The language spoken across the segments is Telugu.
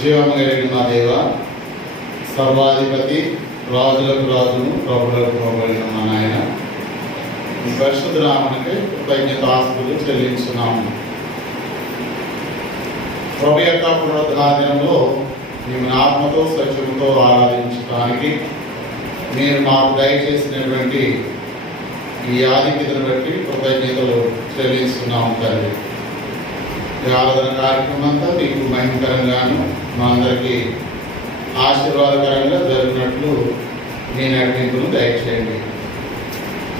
జీవము కలిగిన మా దేవ, సర్వాధిపతి, రాజులకు రాజును, ప్రభులకు ప్రభువైన మా నాయన, ఈ పరిశుద్ధ నామమునకు కృతజ్ఞతాస్తుతులు చెల్లించున్నాము. ప్రభు యొక్క పునరుద్ధరణ దినంలో మేము ఆత్మతో సత్యముతో ఆరాధించడానికి మీరు మాకు దయచేసినటువంటి ఈ ఆధిక్యతను బట్టి కృతజ్ఞతలు చెల్లిస్తున్నాము తండ్రి. ఈ ఆరాధన కార్యక్రమం అంతా మీకు మహిమకరంగాను మా అందరికీ ఆశీర్వాదకరంగా జరిగినట్లు మీ నడిపింపును దయచేయండి.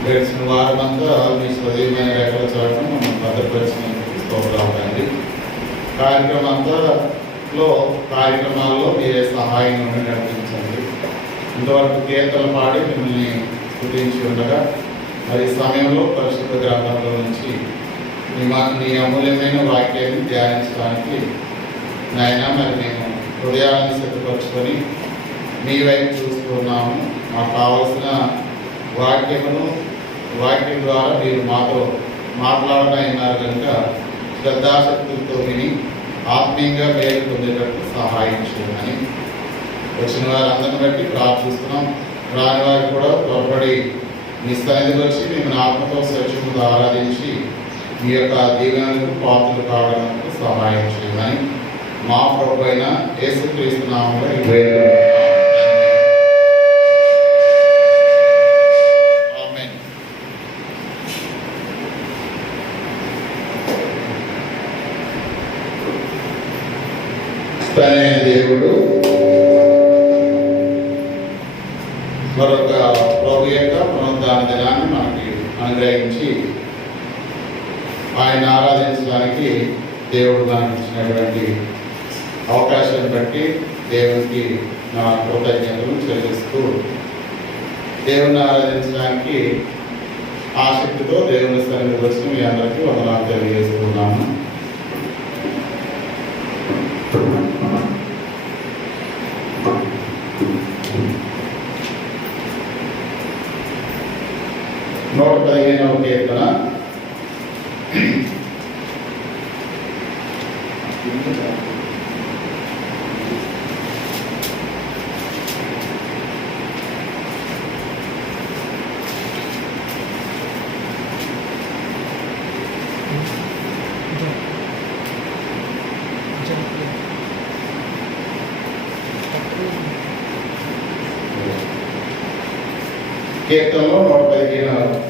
గడిచిన వారం అంతా మీ స్వదీయమైన రేఖల చాటును మనం భద్రపరిచినందుకు స్తోత్రాలండి. కార్యక్రమాల్లో మీరే సహాయం నుండి నడిపించండి. ఇంతవరకు కీర్తనలు పాడి మిమ్మల్ని స్తుతించి ఉండగా మరి సమయంలో పరిశుద్ధ గ్రంథంలో నుంచి మీ అమూల్యమైన వాక్యాన్ని ధ్యానించడానికి నాయన మరి మేము హృదయాన్ని సిద్ధపరచుకొని మీ వైపు చూస్తున్నాము. మాకు కావలసిన వాక్యం ద్వారా మీరు మాతో మాట్లాడమైనారు కనుక శ్రద్ధాశక్తులతో విని ఆత్మీయంగా మేలు పొందేటట్టు సహాయం చేయమని వచ్చిన వారందరిని బట్టి ప్రార్థిస్తున్నాం. రాని వారు కూడా త్వరపడి మీ సన్నిధికి వచ్చి మిమ్మల్ని ఆత్మతో సత్యముతో ఆరాధించి మీ యొక్క దీవెనలకు పాత్రలు కావడానికి సహాయం చేయమని మా ప్రభు అయిన యేసుక్రీస్తు నామములో ఆమేన్. దేవుడు మరొక ప్రభు యొక్క పునరుద్ధరణ దినాన్ని మనకి అనుగ్రహించి ఆయన ఆరాధించడానికి దేవుడు మనకి ఇచ్చినటువంటి అవకాశాన్ని బట్టి దేవునికి నా కృతజ్ఞతలు చెల్లిస్తూ దేవుని ఆరాధించడానికి ఆసక్తితో దేవుని సన్నిధికి వచ్చి మీ అందరికీ వందనాలు తెలియజేస్తున్నాను. నూట 15వ కీర్తన కీర్తనలో 115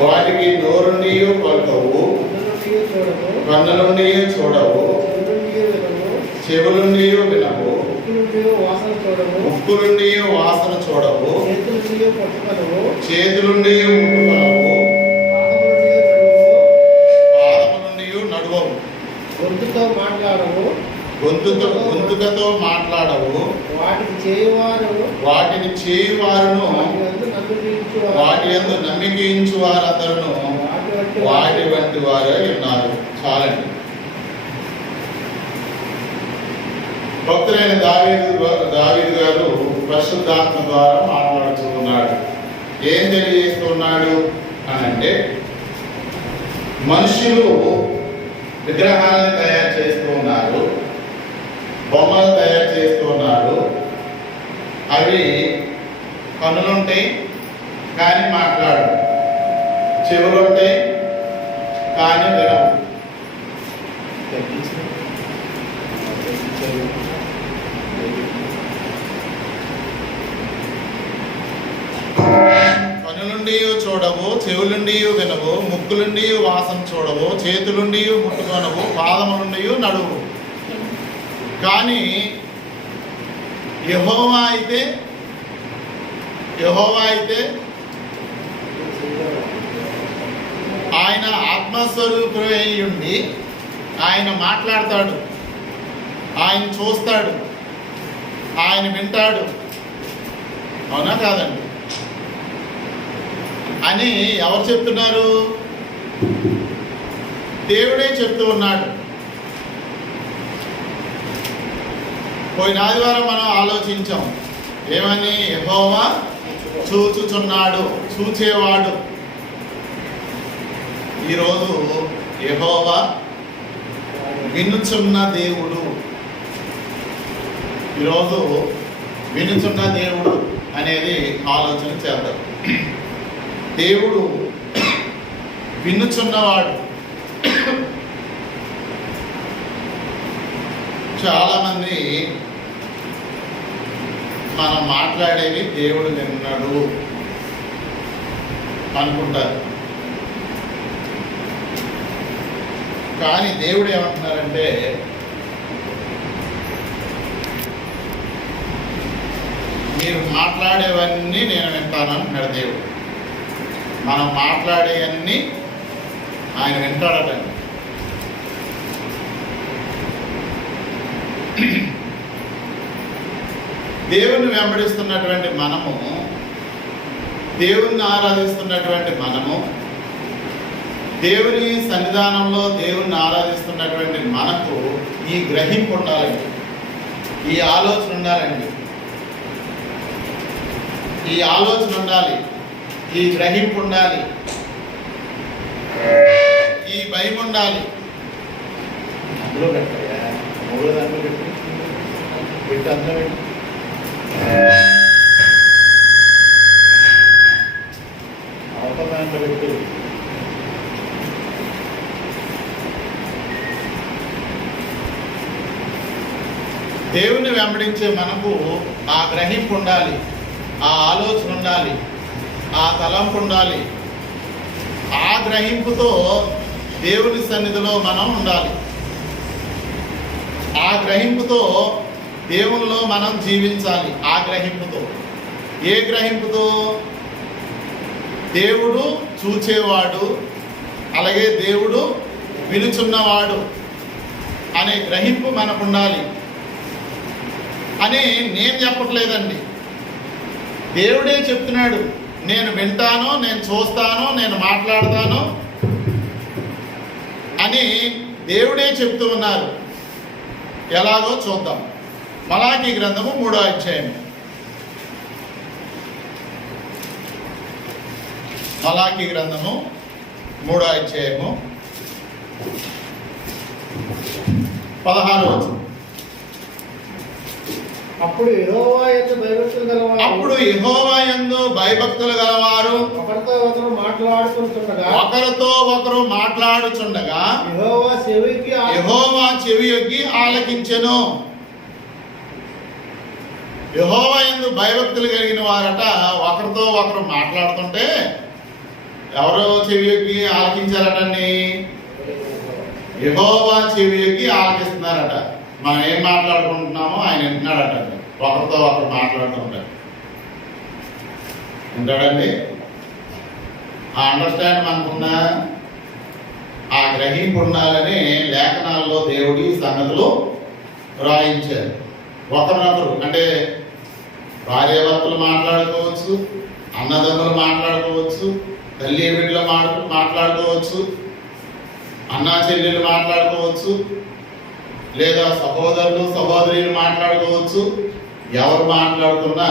వాటికి నోరుండియు పలుకవు, కన్నులుండియు చూడవు, చెవులుండియు వినవు, ముక్కులుండియు వాసన చూడవు, చేతులుండియు ముట్టుకొనవు, పాదములుండియు నడువవు, గొంతుకతో మాట్లాడవు, వాటిని చేయువారును వాటి యందు నమ్మికించు వారందరూ వాటి వంటి వారే ఉన్నారు. చాలండి. భక్తులైన దావీదు గారు పరిశుద్ధాత్మ ద్వారా మాట్లాడుతూ ఉన్నాడు. ఏం తెలియజేస్తున్నాడు అని అంటే, మనుషులు విగ్రహాలను తయారు చేస్తూ ఉన్నారు, బొమ్మలు తయారు చేస్తూ ఉన్నారు. అవి కన్నులుంటాయి కానీ మాట్లాడు, చెవులుంటాయి కానీ వినవు. కన్నులుండి చూడవు, చెవులుండి వినవు, ముక్కులుండి వాసన చూడవు, చేతులుండి ముట్టుకొనవు, పాదములుండి నడువు. కానీ యెహోవా అయితే ఆయన ఆత్మస్వరూపమై ఉండి ఆయన మాట్లాడతాడు, ఆయన చూస్తాడు, ఆయన వింటాడు. అవునా కాదండి? అని ఎవరు చెప్తున్నారు? దేవుడే చెప్తూ ఉన్నాడు. పోయిన ఆదివారం మనం ఆలోచించాం ఏమని? యెహోవా చూచుచున్నాడు, చూచేవాడు. ఈరోజు యెహోవా వినుచున్న దేవుడు. ఈరోజు వినుచున్న దేవుడు అనేది ఆలోచన చేద్దాం. దేవుడు వినుచున్నవాడు. చాలామంది మనం మాట్లాడేది దేవుడు విన్నాడు అనుకుంటారు. కానీ దేవుడు ఏమంటున్నారంటే, మీరు మాట్లాడేవన్నీ నేను వింటాను అంటున్నాడు దేవుడు. మనం మాట్లాడేవన్నీ ఆయన వింటాడటండి. దేవుణ్ణి వెంబడిస్తున్నటువంటి మనము, దేవుణ్ణి ఆరాధిస్తున్నటువంటి మనము, దేవుని సన్నిధానంలో దేవుణ్ణి ఆరాధిస్తున్నటువంటి మనకు ఈ గ్రహింపు ఉండాలండి, ఈ ఆలోచన ఉండాలండి, ఈ ఆలోచన ఉండాలి, ఈ గ్రహింపు ఉండాలి, ఈ భయం ఉండాలి. అందులో పెట్టాయా, మూడో దాంట్లో పెట్టి అందులో పెట్టి అవతల దాంట్లో పెట్టు. దేవుని వెంబడించే మనకు ఆ గ్రహింపు ఉండాలి, ఆ ఆలోచన ఉండాలి, ఆ తలంపు ఉండాలి. ఆ గ్రహింపుతో దేవుని సన్నిధిలో మనం ఉండాలి. ఆ గ్రహింపుతో దేవునిలో మనం జీవించాలి. ఆ గ్రహింపుతో. ఏ గ్రహింపుతో? దేవుడు చూచేవాడు, అలాగే దేవుడు వినుచున్నవాడు అనే గ్రహింపు మనకు ఉండాలి అని నేను చెప్పట్లేదండి. దేవుడే చెప్తున్నాడు. నేను వింటాను, నేను చూస్తాను, నేను మాట్లాడతాను అని దేవుడే చెప్తూ ఉన్నారు. ఎలాగో చూద్దాం. మలాకీ గ్రంథము 3వ అధ్యాయం. మలాకీ గ్రంథము 3వ అధ్యాయము 16వ వచనం. అప్పుడు యెహోవా యందు భయభక్తులు గలవారు ఒకరితో ఒకరు మాట్లాడుచుండగా యెహోవా చెవియొగ్గి ఆలకించెను. యెహోవా యందు భయభక్తులు కలిగిన వారట ఒకరితో ఒకరు మాట్లాడుతుంటే ఎవరో చెవియొగ్గి ఆలకించారటండి. యెహోవా చెవియొగ్గి ఆలకిస్తున్నారట. మనం ఏం మాట్లాడుకుంటున్నామో ఆయన వింటున్నాడట. ఒకరితో ఒకరు మాట్లాడుతుంటారు. ఉంటాడండి. ఆ అండర్స్టాండ్ మనకున్నా, ఆ గ్రహింపు ఉండాలని లేఖనాల్లో దేవుడి సంగతులు రాయించారు. ఒకరినొకరు అంటే భార్యాభర్తలు మాట్లాడుకోవచ్చు, అన్నదమ్ములు మాట్లాడుకోవచ్చు, తల్లి బిడ్డలు మాట్లాడుకోవచ్చు, అన్నా చెల్లెలు మాట్లాడుకోవచ్చు, లేదా సహోదరులు సహోదరులు మాట్లాడుకోవచ్చు. ఎవరు మాట్లాడుతున్నా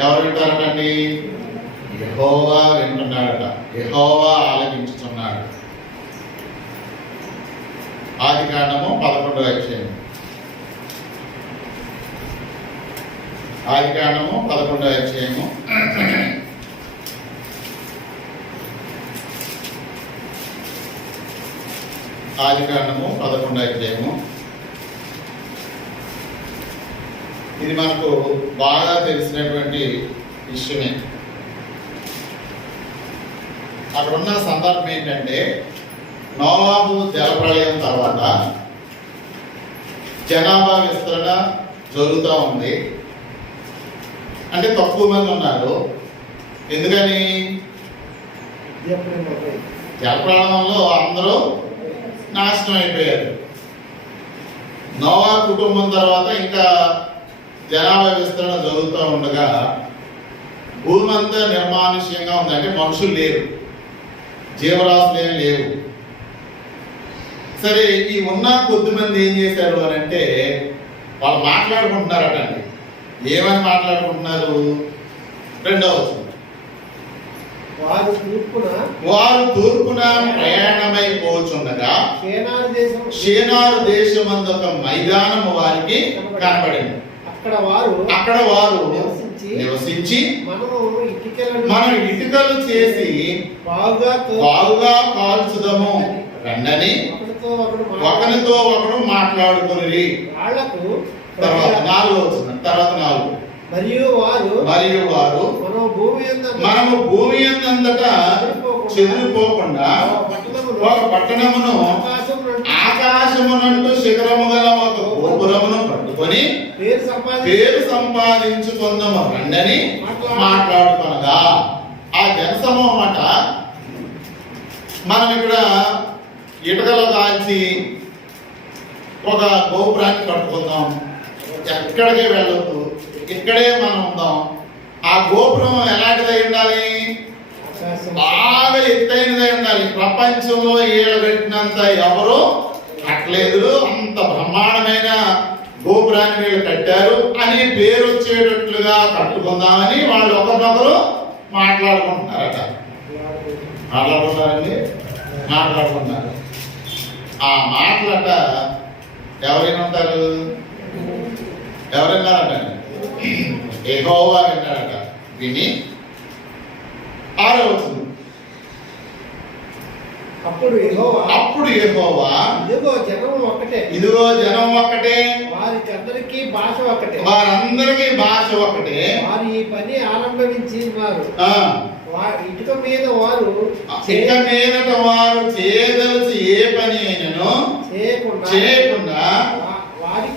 ఎవరు వింటారటండి? యెహోవా వింటున్నాడట. యెహోవా ఆలకించుతున్నాడు. ఆదికాండము 11వ అధ్యాయం. ఆదికాండము 11వ అధ్యాయము. ఆదికాండము 11వ అధ్యాయము. ఇది మనకు బాగా తెలిసినటువంటి విషయమే. అక్కడ ఉన్న సందర్భం ఏంటంటే, నోవాహు జలప్రళయం తర్వాత జనాభా విస్తరణ జరుగుతూ ఉంది. అంటే తక్కువ మంది ఉన్నారు. ఎందుకని? జలప్రళయంలో అందరూ నాశనం అయిపోయారు. నోవా కుటుంబం తర్వాత ఇంకా జనాభా విస్తరణ జరుగుతూ ఉండగా భూమి అంతా నిర్మానుష్యంగా ఉంది. అంటే మనుషులు లేరు, జీవరాశులు ఏమి లేవు. సరే, ఈ ఉన్న కొద్ది మంది ఏం చేశారు అని అంటే, వాళ్ళు మాట్లాడుకుంటున్నారటండి. ఏమని మాట్లాడుకుంటున్నారు? 2వ వచనం. వారు తూర్పున ప్రయాణమైపోచుండగా షేనారు దేశమందు ఒక మైదానము వారికి కనబడింది. అక్కడ వారు నివసించి మనం ఇటుకలు చేసి బాగుగా కాల్చుదము రండని ఒకరితో ఒకరు మాట్లాడుకుని. తర్వాత 4 మరియు వారు మనము భూమి యందంతటా చెదిరిపోకుండా ఒక పట్టణమును ఆకాశమునంటూ శిఖరము గల ఒక గోపురమును పట్టుకొని పేరు సంపాదించుకుందాము రండని మాట్లాడుకొనగా. ఆ జనసమూహం అట మనం ఇక్కడ ఇటుకలు కాల్చి ఒక గోపురాన్ని కట్టుకుందాం, ఎక్కడికే వెళ్ళొద్దు, ఇక్కడే మనం ఉందాం. ఆ గోపురం ఎలాంటిదై ఉండాలి? బాగా ఎత్తైనదై ఉండాలి. ప్రపంచంలో ఏడగట్టినంత ఎవరు కట్టలేదు, అంత బ్రహ్మాండమైన గోపురాన్ని వీళ్ళు కట్టారు అని పేరు వచ్చేటట్లుగా కట్టుకుందామని వాళ్ళు ఒకరినొకరు మాట్లాడుకుంటున్నారట. మాట్లాడుకుంటున్నారు. ఆ మాటలట ఎవరైనా ఉంటారు? ఎవరైనారట? యెహోవా విన్నారట. విని 6వ వచనం, అప్పుడు యెహోవా ఇదిగో జనం ఒక్కటే, వారందరికీ భాష ఒకటే, వారు ఈ పని ఆరంభించినారు. ఇటుక మీద వారు చేయదలిచి ఏ పని అయినను చేయకుండా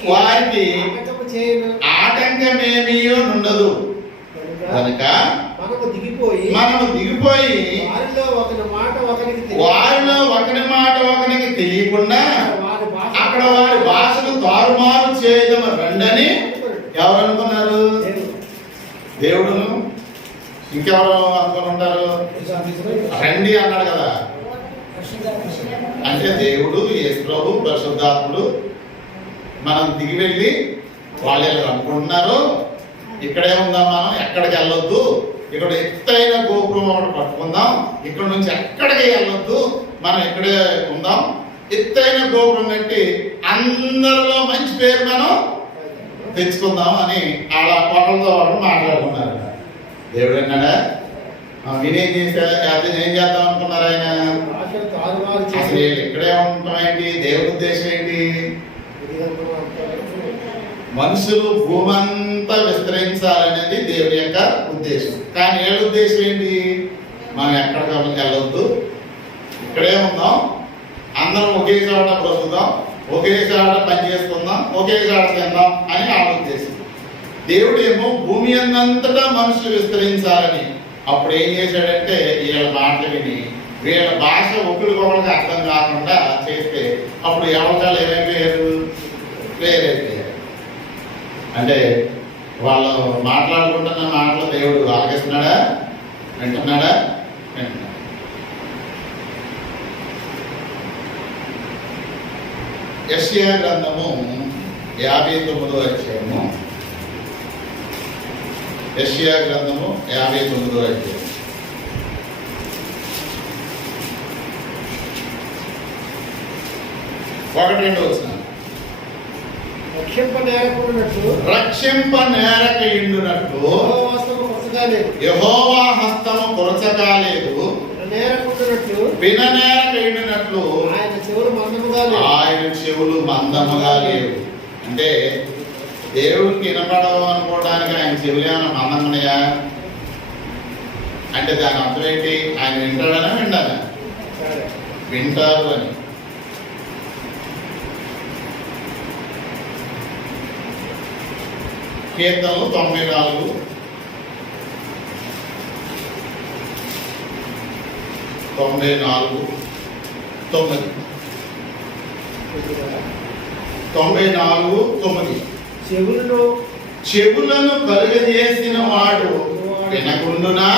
వారికి ఆటంకమేమీ ఉండదు. కనుక మనము దిగిపోయి వారిలో ఒకరి మాట ఒకరికి తెలియకుండా అక్కడ వారి భాషను తారుమారు చేయడం రండని ఎవరు అనుకున్నారు? దేవుడును. ఇంకెవరు అనుకుని ఉంటారు? రండి అన్నాడు కదా. అంటే దేవుడు, యేసు ప్రభు, పరిశుద్ధాత్ముడు మనం దిగి వెళ్ళి వాళ్ళు అనుకుంటున్నారు ఇక్కడే ఉందాం, మనం ఎక్కడికి వెళ్ళొద్దు, ఇక్కడ ఎత్తైన గోపురం ఒకటి పట్టుకుందాం, ఇక్కడ నుంచి ఎక్కడికి వెళ్ళొద్దు, మనం ఇక్కడే ఉందాం, ఎత్తైన గోపురం కట్టి అందరిలో మంచి పేరు మనం తెచ్చుకుందాం అని అలా ఒకరితో ఒకరు మాట్లాడుకున్నారు. దేవుడు అన్నాడా? వినేం ఏం చేద్దాం అనుకున్నారు ఆయన? అసలు ఇక్కడే ఉండటం ఏంటి? దేవుడి ఉద్దేశం ఏంటి? మనుషులు భూమంతా విస్తరించాలనేది దేవుని యొక్క ఉద్దేశం. కానీ ఏడు ఉద్దేశం ఏంటి? మనం ఎక్కడికి వెళ్ళొద్దు, ఇక్కడే ఉందాం, అందరం ఒకే చోట బ్రతుకుదాం, ఒకే చోట పని చేసుకుందాం, ఒకే చోట తిందాం అని ఆ ఉద్దేశం. దేవుడు ఏమో భూమి అంతటా మనుషులు విస్తరించాలని. అప్పుడు ఏం చేశాడంటే వీళ్ళ మాటలు విని వీళ్ళ భాష ఒకరికొకరికి అర్థం కాకుండా చేస్తే అప్పుడు ఎవరికాలు ఏమైపోయారు? వేరైపోయారు. అంటే వాళ్ళు మాట్లాడుకుంటున్న మాటలు దేవుడు ఆలకిస్తున్నాడా? వింటున్నాడా? వింటున్నాడు. యెషయా గ్రంథము 59వ అధ్యాయము. యెషయా గ్రంథము 59వ అధ్యాయం. ఒకటి 2 వచనం. రక్షింప నేరకయుండునట్లు యెహోవా హస్తము కొరచకాలేదు, విననేరకయుండునట్లు ఆయన చెవులు మందముగా లేవు. అంటే దేవుడికి వినపడవు అనుకోవడానికి ఆయన చెవులు ఏమైనా మందమున్నాయా? అంటే దాని అర్థం ఏంటి? ఆయన వింటాడనా వింటారా? వింటారు అని. కీర్తనలు 94 94 9 చెవులను కలుగజేసిన వాడు వినకుండునా?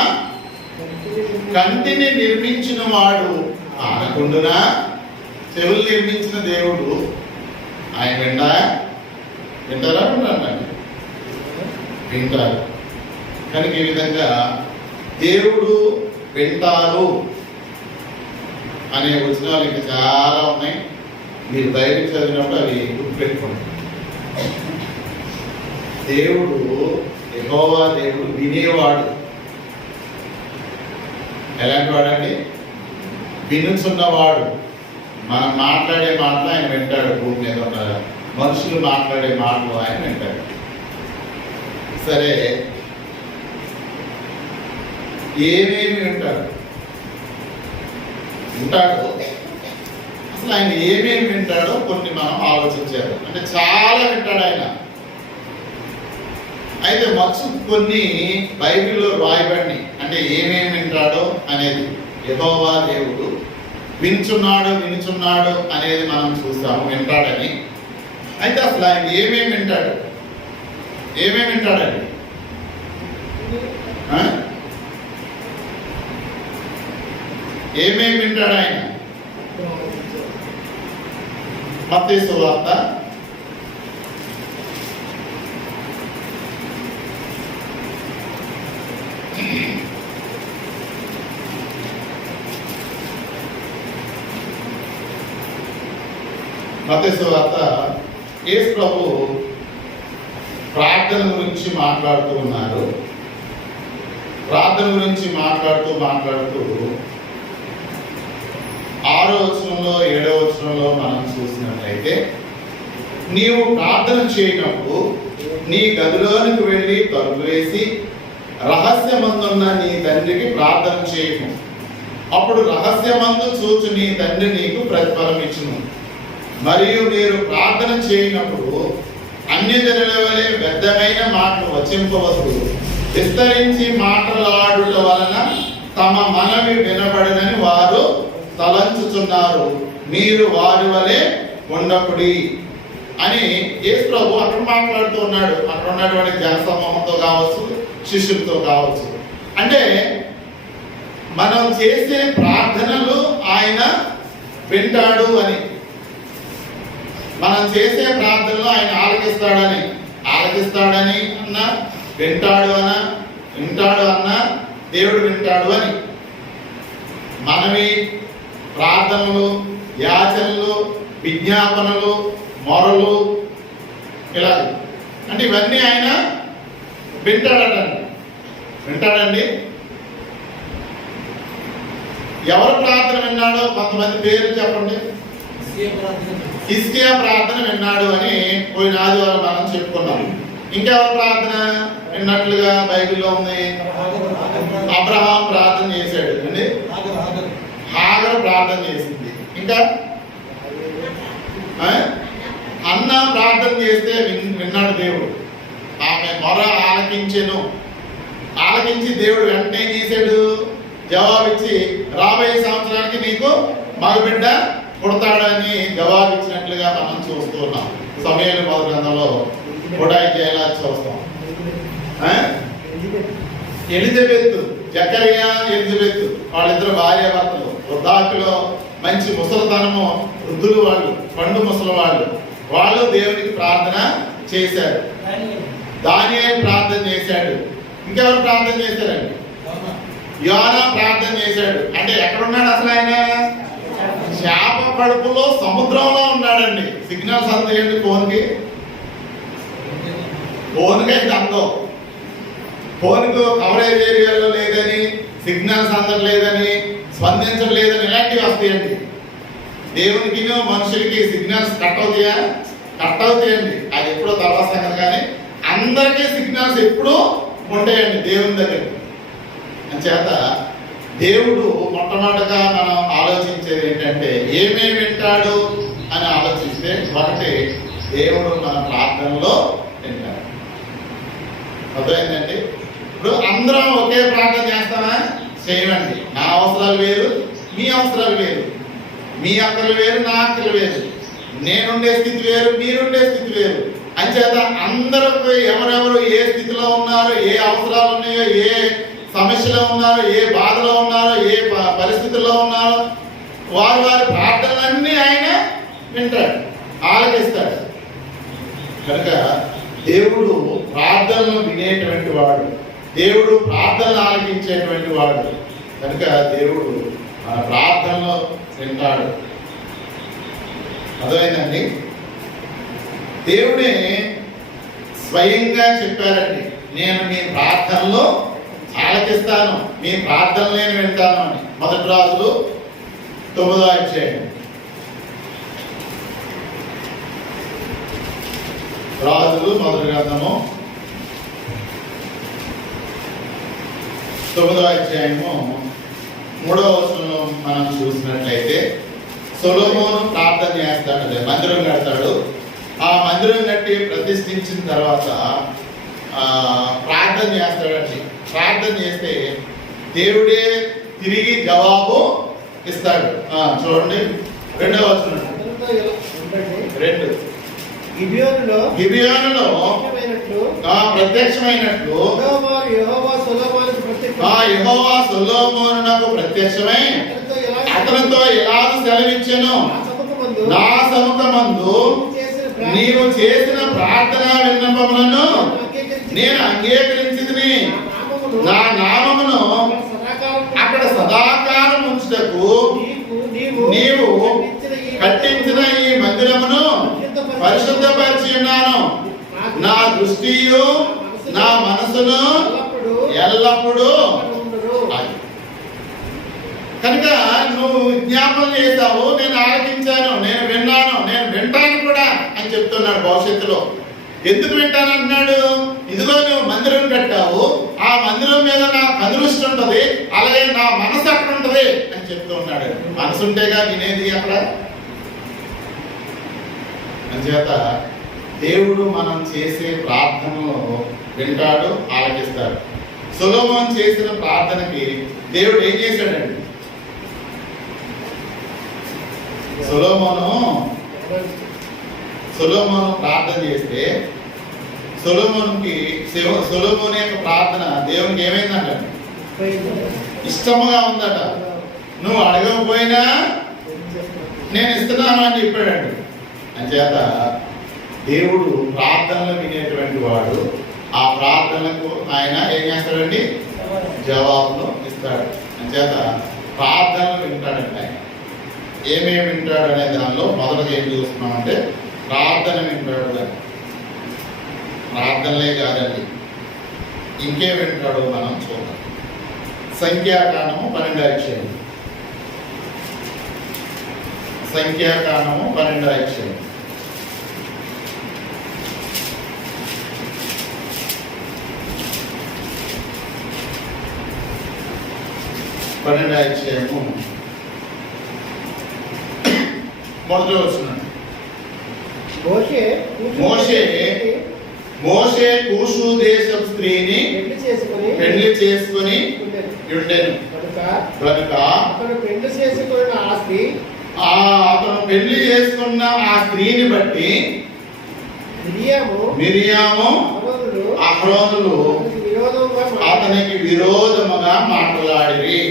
కంటిని నిర్మించిన వాడు ఆనకుండునా? చెవులు నిర్మించిన దేవుడు ఆయన వింటారా? వింటారు. కనుక ఈ విధంగా దేవుడు వింటారు అనే వచనాలు ఇంకా చాలా ఉన్నాయి. మీరు ధైర్యం చదివినప్పుడు అవి గుర్తుపెట్టుకోండి. దేవుడు, యెహోవా దేవుడు వినేవాడు. ఎలాంటి వాడండి? వినుచున్నవాడు. మనం మాట్లాడే మాటలు ఆయన వింటాడు. భూమి మీద ఉన్న మనుషులు మాట్లాడే మాటలు ఆయన వింటాడు. సరే, ఏమేమి వింటాడు? అసలు ఆయన ఏమేమి వింటాడో కొన్ని మనం ఆలోచించారు. అంటే చాలా వింటాడు ఆయన. అయితే మొత్తం కొన్ని బైబిల్లో రాయబడి అంటే ఏమేమి వింటాడో అనేది యెహోవా దేవుడు వినుచున్నాడు అనేది మనం చూస్తాము, వింటాడని. అయితే అసలు ఆయన ఏమేమి వింటాడు? ఏమేమి వింటాడండి? ఏమేమి వింటాడు ఆయన? మత్తయి సువార్త 'మత్తయి యేసు ప్రభు ప్రార్థన గురించి మాట్లాడుతూ ఉన్నారు. ప్రార్థన గురించి మాట్లాడుతూ 6వ వచనంలో 7వ వచనంలో మనం చూసినట్లయితే, నీవు ప్రార్థన చేయనప్పుడు నీ గదిలోనికి వెళ్ళి తలుపు వేసి రహస్యమందున్న నీ తండ్రికి ప్రార్థన చేయము. అప్పుడు రహస్యమందు చూచు నీ తండ్రి నీకు ప్రతిఫలం ఇచ్చును. మరియు మీరు ప్రార్థన చేయనప్పుడు అన్యజనుల వలె వ్యర్థమైన మాటలు వచింపవద్దు. విస్తరించి మాటలాడుట వలన తమ మనవి వినబడనని వారు తలంచుచున్నారు. మీరు వారి వలె ఉండకుడి అని యేసు ప్రభు అక్కడ మాట్లాడుతూ ఉన్నాడు. అక్కడ ఉన్నటువంటి జనసమూహంతో కావచ్చు, శిష్యులతో కావచ్చు. అంటే మనం చేసే ప్రార్థనలు ఆయన వింటాడు అని, మనం చేసే ప్రార్థనలు ఆయన ఆలకిస్తాడని అన్నా, వింటాడు అన్నా దేవుడు వింటాడు అని. మనవి, ప్రార్థనలు, యాచనలు, విజ్ఞాపనలు, మొరలు, ఇలా అంటే ఇవన్నీ ఆయన వింటాడండి. ఎవరు ప్రార్థన విన్నాడో కొంతమంది పేరు చెప్పండి. హిజ్కియా ప్రార్థన విన్నాడు అని పోయిన ఆదివారం మనం చెప్పుకున్నాం. ఇంకెవరు ప్రార్థన విన్నట్లుగా బైబిల్లో ఉంది? అబ్రహాం ప్రార్థన చేశాడు అండి, హాగరు ప్రార్థన చేసింది. ఇంకా అన్న ప్రార్థన చేస్తే విన్నాడు దేవుడు. ఆమె మొర ఆలకించి దేవుడు వెంటనే చేశాడు, జవాబిచ్చి రాబోయే సంవత్సరానికి నీకు మగబిడ్డ పుడతాడని జవాబిచ్చినట్లుగా మనం చూస్తూ ఉన్నాం. సమయాలు మొదటి గ్రంథంలో కూడా ఇలా చూస్తాం. ఎలిజబెత్, జకరియా ఎలిజబెత్ వాళ్ళిద్దరు భార్య భర్తలు. వృద్ధాప్యలో మంచి ముసలితనము, వృద్ధులు వాళ్ళు, పండు ముసలి వాళ్ళు దేవునికి ప్రార్థన చేశారు. దానియేలు ప్రార్థన చేశాడు. ఇంకెవరు ప్రార్థన చేశారండి? యోనా ప్రార్థన చేశాడు. అంటే ఎక్కడున్నాడు అసలు ఆయన? చేప కడుపులో, సముద్రంలో ఉన్నాడండి. సిగ్నల్స్ అందేయండి ఫోన్కి అయితే అందం. ఫోన్కు కవరేజ్ ఏరియాలో లేదని, సిగ్నల్స్ అందట్లేదని, స్పందించట్లేదని ఇలాంటివి వస్తాయండి. దేవునికి మనుషులకి సిగ్నల్స్ కట్ అవుతాయండి. అది ఎప్పుడో తర్వాత సంగతి. కానీ అందరికీ సిగ్నల్స్ ఎప్పుడూ ఉంటాయండి దేవుని దగ్గర. అంచేత దేవుడు మొట్టమొదటిగా మనం ఆలోచించేది ఏంటంటే ఏమేమి వింటాడు అని ఆలోచిస్తే, ఒకటి దేవుడు మన ప్రార్థనలో వింటాడు. అర్థమైందండి? ఇప్పుడు అందరం ఒకే ప్రార్థన చేస్తామా? చేయమండి. నా అవసరాలు వేరు, మీ అవసరాలు వేరు. మీ అక్కలు వేరు, నా అక్కలు వేరు. నేనుండే స్థితి వేరు, మీరుండే స్థితి వేరు. అంచేత అందరూ ఎవరెవరు ఏ స్థితిలో ఉన్నారో, ఏ అవసరాలు ఉన్నాయో, ఏ సమస్యలో ఉన్నారో, ఏ బాధలో ఉన్నారో, ఏ పరిస్థితుల్లో ఉన్నారో వారి ప్రార్థనలన్నీ ఆయన వింటాడు, ఆలకిస్తాడు. కనుక దేవుడు ప్రార్థనలు వినేటువంటి వాడు, దేవుడు ప్రార్థనలు ఆలకించేటువంటి వాడు. కనుక దేవుడు మన ప్రార్థనలో వింటాడు. అర్థమైందండి? దేవుడే స్వయంగా చెప్పారండి, నేను మీ ప్రార్థనలో ఆలకిస్తాను, మీ ప్రార్థనలు నేను వింటాను అని. మొదటి రాజులు 9వ అధ్యాయం. రాజులు మొదటి గ్రంథము 9వ అధ్యాయము 3వ వచనంలో మనం చూసినట్లయితే సొలొమోను ప్రార్థన చేస్తాడు, మందిరం కడతాడు. ఆ మందిరం కట్టి ప్రతిష్ఠించిన తర్వాత ప్రార్థన చేస్తాడండి. ప్రార్థన చేస్తే దేవుడే తిరిగి జవాబు ఇస్తాడు. చూడండి 2వ వచనం. 2 గిబియోనులో ప్రత్యక్షమైనట్లు యెహోవా సొలొమోనునకు ప్రత్యక్షమై అతనితో ఎలాగ సెలవిచ్చెను, నా సముఖమందు నీవు చేసిన ప్రార్థన విన్నపములను నేను అంగీకరించితిని, నా నామమును అక్కడ సదాకాలం ఉంచుటకు నీవు కట్టించిన ఈ మందిరమును పరిశుద్ధపరిచి ఉన్నాను. నా దృష్టియు నా మనసును ఎల్లప్పుడూ. కనుక నువ్వు విజ్ఞాపన చేశావు, నేను ఆలకించాను, నేను విన్నాను, నేను వింటాను కూడా అని చెప్తున్నాడు భవిష్యత్తులో. ఎందుకు వింటానంటున్నాడు? ఇదిగో నువ్వు మందిరం కట్టావు, ఆ మందిరం మీద నా కనుదృష్టి ఉంటుంది, అలాగే నా మనసు అక్కడ ఉంటుంది అని చెప్తూ ఉన్నాడు. మనసు ఉంటేగా వినేది అక్కడ. అంచేత దేవుడు మనం చేసే ప్రార్థనలో వింటాడు, ఆలకిస్తాడు. సొలొమోను చేసిన ప్రార్థనకి దేవుడు ఏం చేశాడండి? సొలొమోను ప్రార్థన చేస్తే సొలొమోను యొక్క ప్రార్థన దేవునికి ఏమైందంట? ఇష్టముగా ఉందట. నువ్వు అడగకపోయినా నేను ఇస్తున్నాను అని చెప్పాడండి. అంచేత దేవుడు ప్రార్థనలు వినేటువంటి వాడు. ఆ ప్రార్థనలకు ఆయన ఏం చేస్తాడండి? జవాబును ఇస్తాడు. అంచేత ప్రార్థనలు వింటాడండి ఆయన. ఏమేమి వింటాడు అనే దానిలో మొదటగా ఏం చూస్తున్నామంటే ప్రార్థన వింటాడు. ప్రార్థనలే కాదండి, ఇంకే వింటాడో మనం చూద్దాం. సంఖ్యాకాండము 12వ అధ్యాయం. సంఖ్యాకాండము 12వ అధ్యాయం. మొదటి వస్తున్నాడు. మోషే కూషు దేశం స్త్రీని పెళ్లి చేసుకుని ఉండెను. కనుక అతను పెళ్లి చేసుకున్న ఆ స్త్రీని బట్టి మిరియాము అహరోనులు అతనికి విరోధముగా మాట్లాడిరి.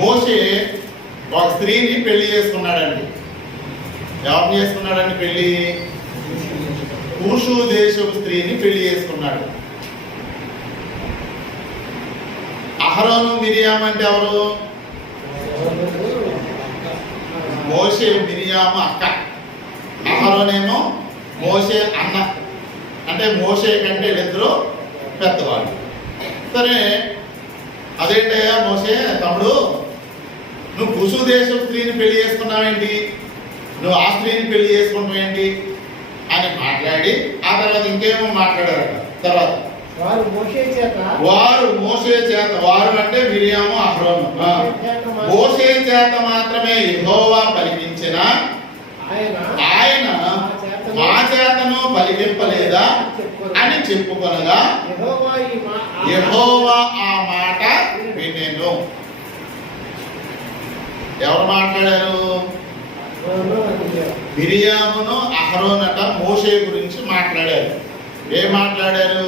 మోషే ఒక స్త్రీని పెళ్లి చేసుకున్నాడండి. ఎవరు చేసుకున్నాడండి పెళ్లి? కూషు దేశపు స్త్రీని పెళ్లి చేసుకున్నాడు. అహరోను మిరియాము అంటే ఎవరు? మోషే మిరియాము అక్క, అహరోనేమో మోషే అన్న. అంటే మోషే కంటే వీళ్ళిద్దరూ పెద్దవాళ్ళు. సరే, అదేంటయ్యా మోషే తమ్ముడు, నువ్వు కూషు దేశపు స్త్రీని పెళ్లి చేసుకున్నావేంటి, నువ్వు ఆ స్త్రీని పెళ్లి చేసుకుంటావేంటి అని మాట్లాడి ఆ తర్వాత ఇంకేమో మాట్లాడారట. తర్వాత వారు మోషే చేత, వారు అంటే మిరియాము అహరోను, మోషే చేత మాత్రమే యెహోవా పలికించిన ఆయన మా చేతను పలికింపలేదా అని చెప్పుకొనగా యెహోవా ఆ మాట వినెను. ఎవరు మాట్లాడారు? మిరియామును అహరోనట మోషే గురించి మాట్లాడారు. ఏం మాట్లాడారు?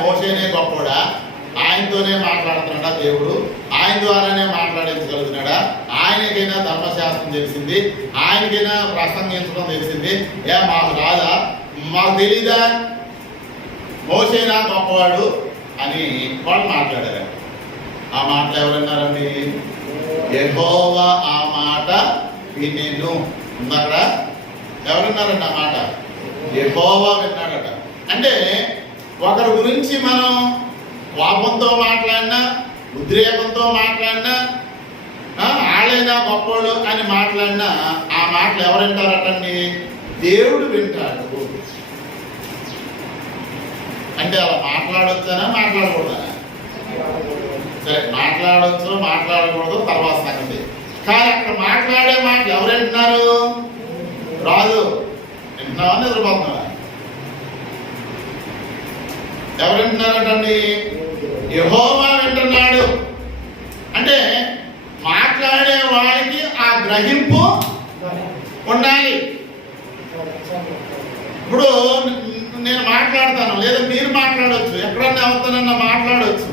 మోషేనే గొప్పడా, ఆయనతోనే మాట్లాడుతున్నాడా దేవుడు, ఆయన ద్వారానే మాట్లాడించగలుగుతున్నాడా, ఆయనకైనా ధర్మశాస్త్రం తెలిసింది, ఆయనకైనా ప్రసంగించడం తెలిసింది, మాకు రాదా, మాకు తెలీదా, మోషేనా గొప్పవాడు అని వాళ్ళు మాట్లాడారు. ఆ మాటలు ఎవరన్నారండి? యెహోవా ఆ మాట వినెను. ఉంది అక్కడ. ఎవరన్నారండి ఆ మాట? యెహోవా విన్నాడట. అంటే ఒకరి గురించి మనం కోపంతో మాట్లాడినా, ఉద్రేకంతో మాట్లాడినా, ఆళ్ళైనా గొప్పోళ్ళు అని మాట్లాడినా ఆ మాటలు ఎవరు వింటారటండి? దేవుడు వింటాడు. అంటే అలా మాట్లాడొచ్చనా మాట్లాడకూడదా? సరే, మాట్లాడొచ్చు మాట్లాడకూడదు తర్వాత సంగతి. కానీ అక్కడ మాట్లాడే మాటలు ఎవరు వింటున్నారు? రాజు వింటున్నావా నిద్రపోతున్నావా? ఎవరు వింటున్నారటండి? యెహోవా వింటున్నాడు. అంటే మాట్లాడే వాడికి ఆ గ్రహింపు ఉండాలి. ఇప్పుడు నేను మాట్లాడతాను, లేదా మీరు మాట్లాడవచ్చు, ఎక్కడన్నా ఎవరితోనన్నా మాట్లాడవచ్చు.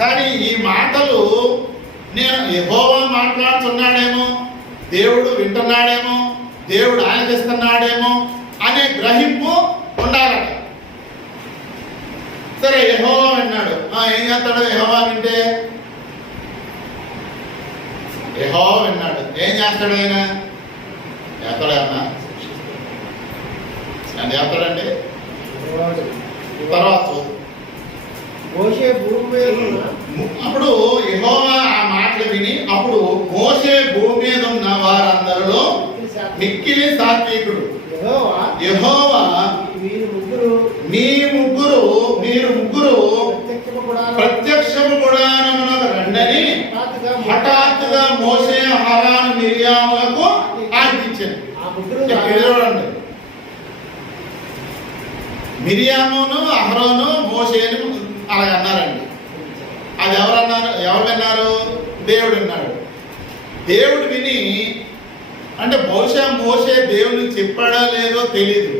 కానీ ఈ మాటలు నేను యెహోవా మాట్లాడుతున్నాడేమో, దేవుడు వింటున్నాడేమో, దేవుడు ఆలకిస్తున్నాడేమో అనే గ్రహింపు ఉండాలట. సరే, యెహోవా విన్నాడు. ఏం చేస్తాడు యెహోవా వింటే? యెహోవా విన్నాడు. ఏం చేస్తాడు ఆయన? చేస్తాడు అన్న అని చేస్తాడండి. తర్వాత మోషే భూమి మీద ఉన్న అప్పుడు యెహోవా ఆ మాటలు విని అప్పుడు మోషే భూమి మీద ఉన్న వారందరిలో మిక్కిలి సాత్వికుడు యెహోవా మీరు ముగ్గురు ప్రత్యక్షము గుడారమునకు రండని హఠాత్తుగా మోషే అహరోను మిరియాములకు ఆజ్ఞించాడు. చూడండి, మిరియామును అహరోను మోషేను అలాగ అన్నారండి. అది ఎవరు విన్నారు? దేవుడు విన్నాడు. దేవుడు విని, అంటే బహుశా మోషే దేవుని చెప్పాడో లేదో తెలీదు,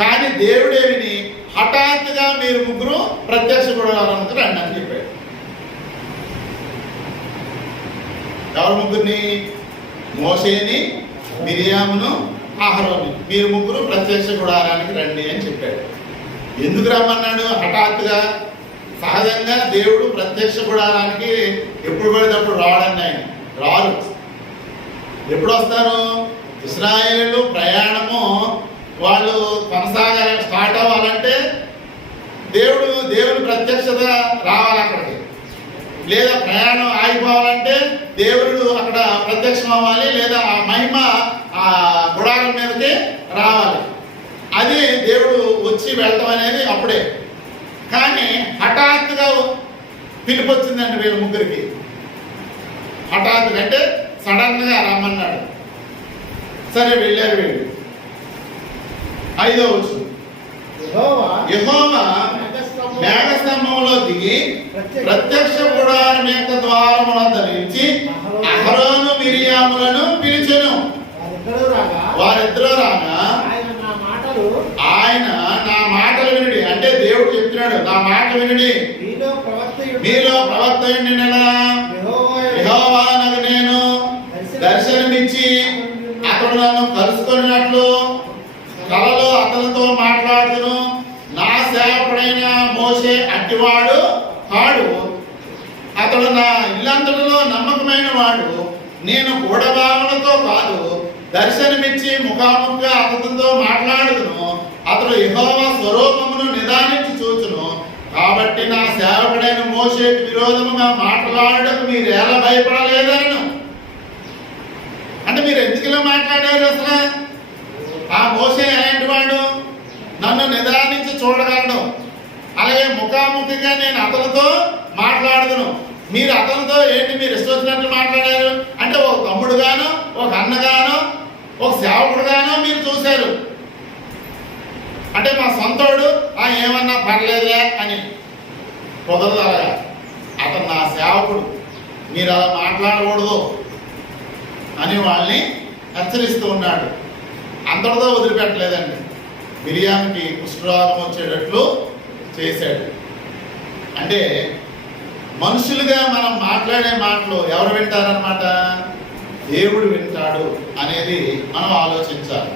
కానీ దేవుడే విని హఠాత్తుగా మీరు ముగ్గురు ప్రత్యక్ష గుడారానికి రండి అని చెప్పాడు. ఎవరు ముగ్గురిని? మోషేని, మిరియామును, అహరోను. మీరు ముగ్గురు ప్రత్యక్ష గుడారానికి రండి అని చెప్పాడు. ఎందుకు రమ్మన్నాడు? హఠాత్తుగా. సహజంగా దేవుడు ప్రత్యక్ష గుడారానికి ఎప్పుడు పడినప్పుడు రావడండి. ఆయన రారు. ఎప్పుడు వస్తారు? ఇశ్రాయేలు ప్రయాణము వాళ్ళు కొనసాగాలి, స్టార్ట్ అవ్వాలంటే దేవుని ప్రత్యక్షత రావాలి అక్కడికి. లేదా ప్రయాణం ఆగిపోవాలంటే దేవుడు అక్కడ ప్రత్యక్షం అవ్వాలి, లేదా ఆ మహిమ ఆ గుడారం మీదకి రావాలి. అది దేవుడు వచ్చి వెళ్ళటం అనేది అప్పుడే. కానీ హఠాత్తుగా పిలుపు వచ్చిందండి వీళ్ళ ముగ్గురికి. హఠాత్తుగా అంటే సడన్గా రమ్మన్నాడు. సరే, వెళ్ళారు వీళ్ళు. 5వ వచనం, యెహోవా మేఘస్తంభంలో దిగి ప్రత్యక్ష గుడారం యొక్క ద్వారమున ధరించి అహరోను మిరియాములను పిలిచెను. వారిద్దరూ రాగా ఆయన నా మాటలు వినుడి, అంటే దేవుడు చెప్తున్నాడు, నా మాట వినుడి, మీలో ప్రవక్త యెహోవానకు నేను దర్శనమిచ్చి అతడు నన్ను కలుసుకున్నట్లు కలలో అతనితో మాట్లాడుతును. నా సేవకుడైన మోషే అట్టివాడు కాడు, అతడు నా ఇల్లంతటిలో నమ్మకమైన వాడు. నేను గూఢభావనతో కాదు, దర్శనమిచ్చి ముఖాముఖిగా అతనితో మాట్లాడుతును. అతడు యెహోవా స్వరూపమును నిదానించి చూచును. కాబట్టి నా సేవకుడైన మోషేకి విరోధముగా మాట్లాడటకు మీరు ఎలా భయపడలేదను. అంటే మీరు ఎందుకు ఇలా మాట్లాడారు? అసలు ఆ మోషే ఎలాంటి వాడు? నన్ను నిదానించి చూడగలను, అలాగే ముఖాముఖిగా నేను అతనితో మాట్లాడుదును. మీరు అతనితో ఏంటి మీరు ఇష్టం వచ్చినట్టు మాట్లాడారు? అంటే ఒక తమ్ముడుగాను, ఒక అన్నగాను, ఒక సేవకుడుగాను మీరు చూశారు. అంటే మా సొంతోడు ఏమన్నా పర్లేదులే అని కుదరదు. అలాగా అతను నా సేవకుడు, మీరు అలా మాట్లాడకూడదు అని వాళ్ళని హెచ్చరిస్తూ ఉన్నాడు. అంతటితో వదిలిపెట్టలేదండి. మిరియాముకి కుష్ఠరోగం వచ్చేటట్లు చేశాడు. అంటే మనుషులుగా మనం మాట్లాడే మాటలు ఎవరు వింటారనమాట? దేవుడు వింటాడు అనేది మనం ఆలోచించాలి,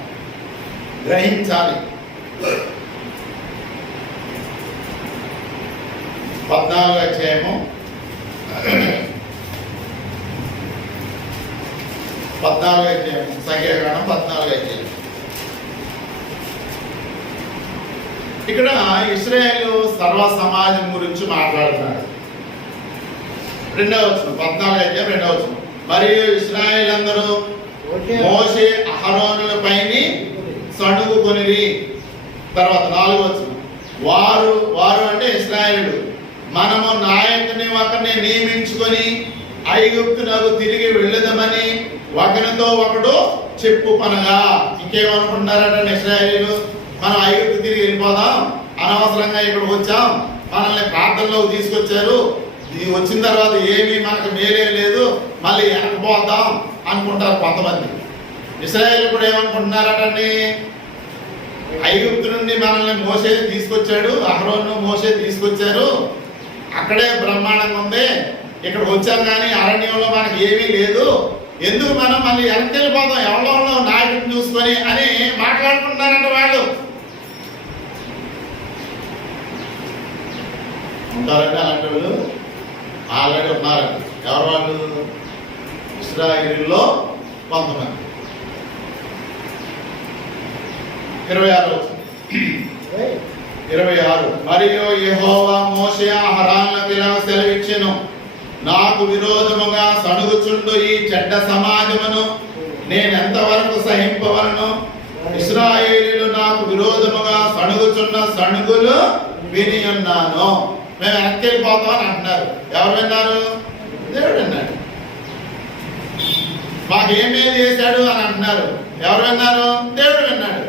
గ్రహించాలి. 14వ అధ్యాయము 14 అధ్యాయం, సంఖ్యాకాండం 14 అధ్యాయం. ఇక్కడ ఇశ్రాయేలు సర్వ సమాజం గురించి మాట్లాడుతున్నాడు. 2వ వచనం, 14 అధ్యాయం 2వ వచనం. మరియు ఇశ్రాయేలు అందరూ మోషే అహరోనుల పైని సణుగుకొనిరి. తర్వాత 4వ వచనం, వారు అంటే ఇశ్రాయేలుడు, మనము నాయకుని ఒకరిని నియమించుకొని ఐగుప్తునకు తిరిగి వెళ్ళదమని ఒకరితో ఒకడు చెప్పుకొనగా. ఇంకేమనుకుంటున్నారంటే ఇశ్రాయేలీయులు, మనం ఐగుప్తు తిరిగి వెళ్ళిపోదాం, అనవసరంగా ఇక్కడికి వచ్చాం, మనల్ని ప్రార్థనలోకి తీసుకొచ్చారు, వచ్చిన తర్వాత ఏమీ మనకు మేలే లేదు, మళ్ళీ వెనకపోద్దాం అనుకుంటారు కొంతమంది. ఇశ్రాయేలు కూడా ఏమనుకుంటున్నారటండి, ఐగుప్తు నుండి మనల్ని మోషే తీసుకొచ్చాడు, అహరోను మోషే తీసుకొచ్చారు, అక్కడే బ్రహ్మాండంగా ఉంది, ఇక్కడ వచ్చాం కానీ అరణ్యంలో మనకి ఏమీ లేదు, ఎందుకు మనం మళ్ళీ వెనక్కి వెళ్ళిపోతాం ఎవరో నాయకుడిని చూసుకొని అని మాట్లాడుకుంటున్నారంట వాళ్ళు. ఉంటారంటే అలాంటి వాళ్ళు ఆల్రెడీ ఉన్నారండి. ఎవరు వాళ్ళు? ఇశ్రాయేలులో కొంతమంది. 26 మరియు యెహోవా మోషే అహరోనులకు ఇలా సెలవిచ్చెను, నాకు విరోధముగా సణుగుచుండు ఈ చెడ్డ సమాజమును నేను ఎంతవరకు సహింపవలను? ఇశ్రాయేలీయులు నాకు విరోధముగా సణుగుచున్న సణుగులు విని ఉన్నాను. మేము వెనక్కి వెళ్ళిపోతాం అని అంటున్నారు. ఎవరు విన్నారు? దేవుడు విన్నాడు. మాకేమేది చేశాడు అని అంటున్నారు. ఎవరు విన్నారు? దేవుడు విన్నాడు.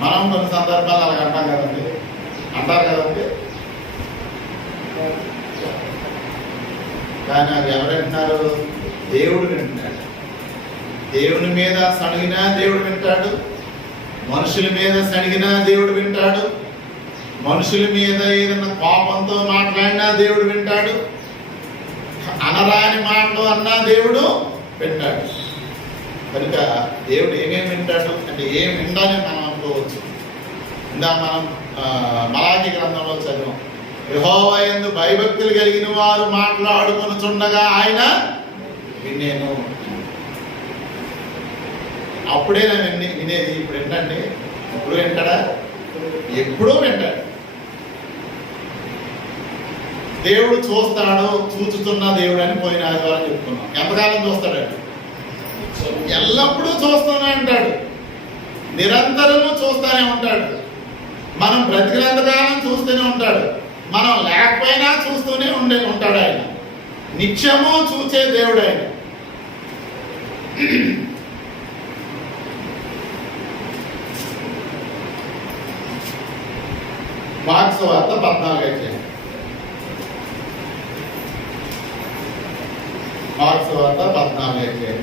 మనం కొన్ని సందర్భాలు అలాగ అంటాం కదండి, అంటారు కదండి. కానీ అవి ఎవరు వింటున్నారు? దేవుడు వింటున్నాడు. దేవుని మీద సణిగినా దేవుడు వింటాడు, మనుషుల మీద సణిగినా దేవుడు వింటాడు, మనుషుల మీద ఏదైనా కోపంతో మాట్లాడినా దేవుడు వింటాడు, అనరాని మాటలు అన్నా దేవుడు వింటాడు. కనుక దేవుడు ఏమేమి వింటాడు అంటే ఏం వింటానే మనం అనుకోవచ్చు. ఇందా మనం మలాకి గ్రంథంలో చదివాం, యెహోవా యందు భయభక్తులు కలిగిన వారు మాట్లాడుకొనుచుండగా ఆయన వినేను. అప్పుడే వినేది. ఇప్పుడు ఏంటంటే ఎప్పుడు వింటాడా? ఎప్పుడూ వింటాడు. దేవుడు చూస్తాడు, చూచుతున్న దేవుడు అని పోయిన ఆదివారం చెప్పుకున్నాం. ఎంతకాలం చూస్తాడండి? ఎల్లప్పుడూ చూస్తూనే ఉంటాడు, నిరంతరము చూస్తూనే ఉంటాడు. మనం బ్రతికినంతకాలం చూస్తూనే ఉంటాడు, మనం లేకపోయినా చూస్తూనే ఉంటాడు. ఆయన నిత్యము చూచే దేవుడు ఆయన. మార్క్స్ వార్త 14 అధ్యాయం. మార్క్స్ వార్త 14 అధ్యాయం.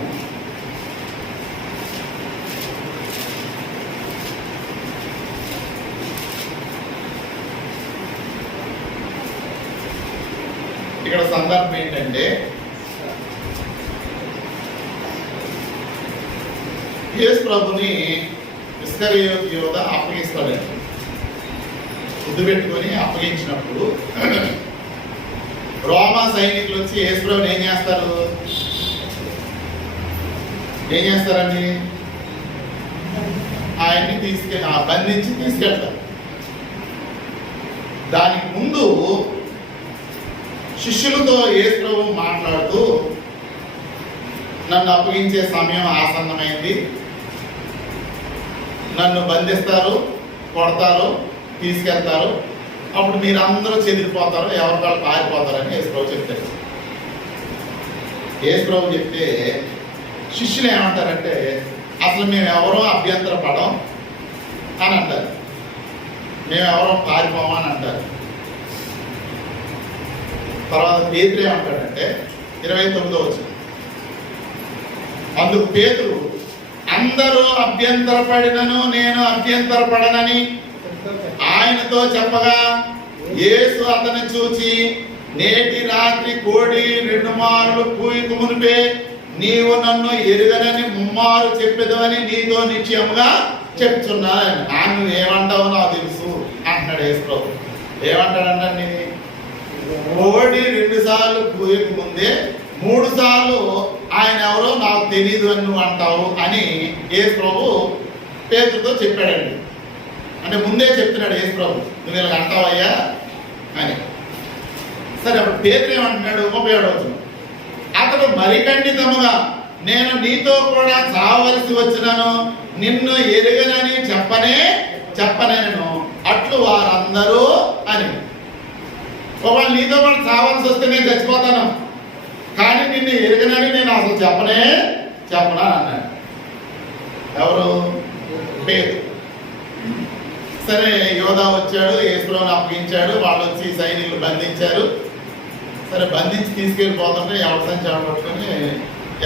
ఇక్కడ సందర్భం ఏంటంటే యేసు ప్రభుని ఇస్కరియోతు యోధ అప్పగిస్తాడండి. ముద్దు పెట్టుకొని అప్పగించినప్పుడు రోమా సైనికులు వచ్చి యేసు ప్రభుని ఏం చేస్తారండి? ఆయన్ని బంధించి తీసుకెళ్తారు. దానికి ముందు శిష్యులతో యేసు ప్రభు మాట్లాడుతూ, నన్ను అప్పగించే సమయం ఆసన్నమైంది, నన్ను బంధిస్తారు, కొడతారు, తీసుకెళ్తారు, అప్పుడు మీరందరూ చెదిరిపోతారు, ఎవరి వాళ్ళు పారిపోతారని యేసు ప్రభు చెప్తారు. యేసు ప్రభు చెప్తే శిష్యులు ఏమంటారంటే, అసలు మేము ఎవరో అభ్యంతర పడం అని అంటారు, మేము ఎవరో పారిపోమా అని అంటారు. తర్వాత పేతురు ఏమంటాడంటే 29వ వచనం, అందుకు పేతురు, అందరూ అభ్యంతరపడినను నేను అభ్యంతరపడనని ఆయనతో చెప్పగా, యేసు అతన్ని చూచి, నేటి రాత్రి కోడి 2 మారులు కూయక మునిపే నీవు నన్ను ఎరుగనని 3 మారు చెప్పేదవని నీతో నిశ్చయముగా చెప్తున్నాను. నువ్వు ఏమంటావో నాకు తెలుసు అంటున్నాడు యేసు ప్రభు. ఏమంటాడంటే, కోడి 2 సార్లు కూయక ముందే 3 సార్లు ఆయన ఎవరో నాకు తెలియదు అని నువ్వు అంటావు అని యేసు ప్రభు పేతురుతో చెప్పాడండి. అంటే ముందే చెప్తున్నాడు యేసు ప్రభు, నువ్వు ఇలా అంటావయ్యా అని. సరే, అప్పుడు పేతురు ఏమంటున్నాడు? 37వ వచనం, అతడు మరిఖండితముగా నేను నీతో కూడా చావవలసి వచ్చినను నిన్ను ఎరుగనని చెప్పనేను అట్లు వారందరూ అని. ఒకవేళ నీతో కూడా చావాల్సి వస్తే నేను చచ్చిపోతాను, కానీ నిన్ను ఎరగనని నేను అసలు చెప్పనా అన్నాడు. ఎవరు? పేతురు. సరే, యోధా వచ్చాడు, యేసుప్రభుని అప్పగించాడు. వాళ్ళు వచ్చి సైనికులు బంధించారు. సరే, బంధించి తీసుకెళ్ళిపోతుంటే ఎవరి సంచి పట్టుకొని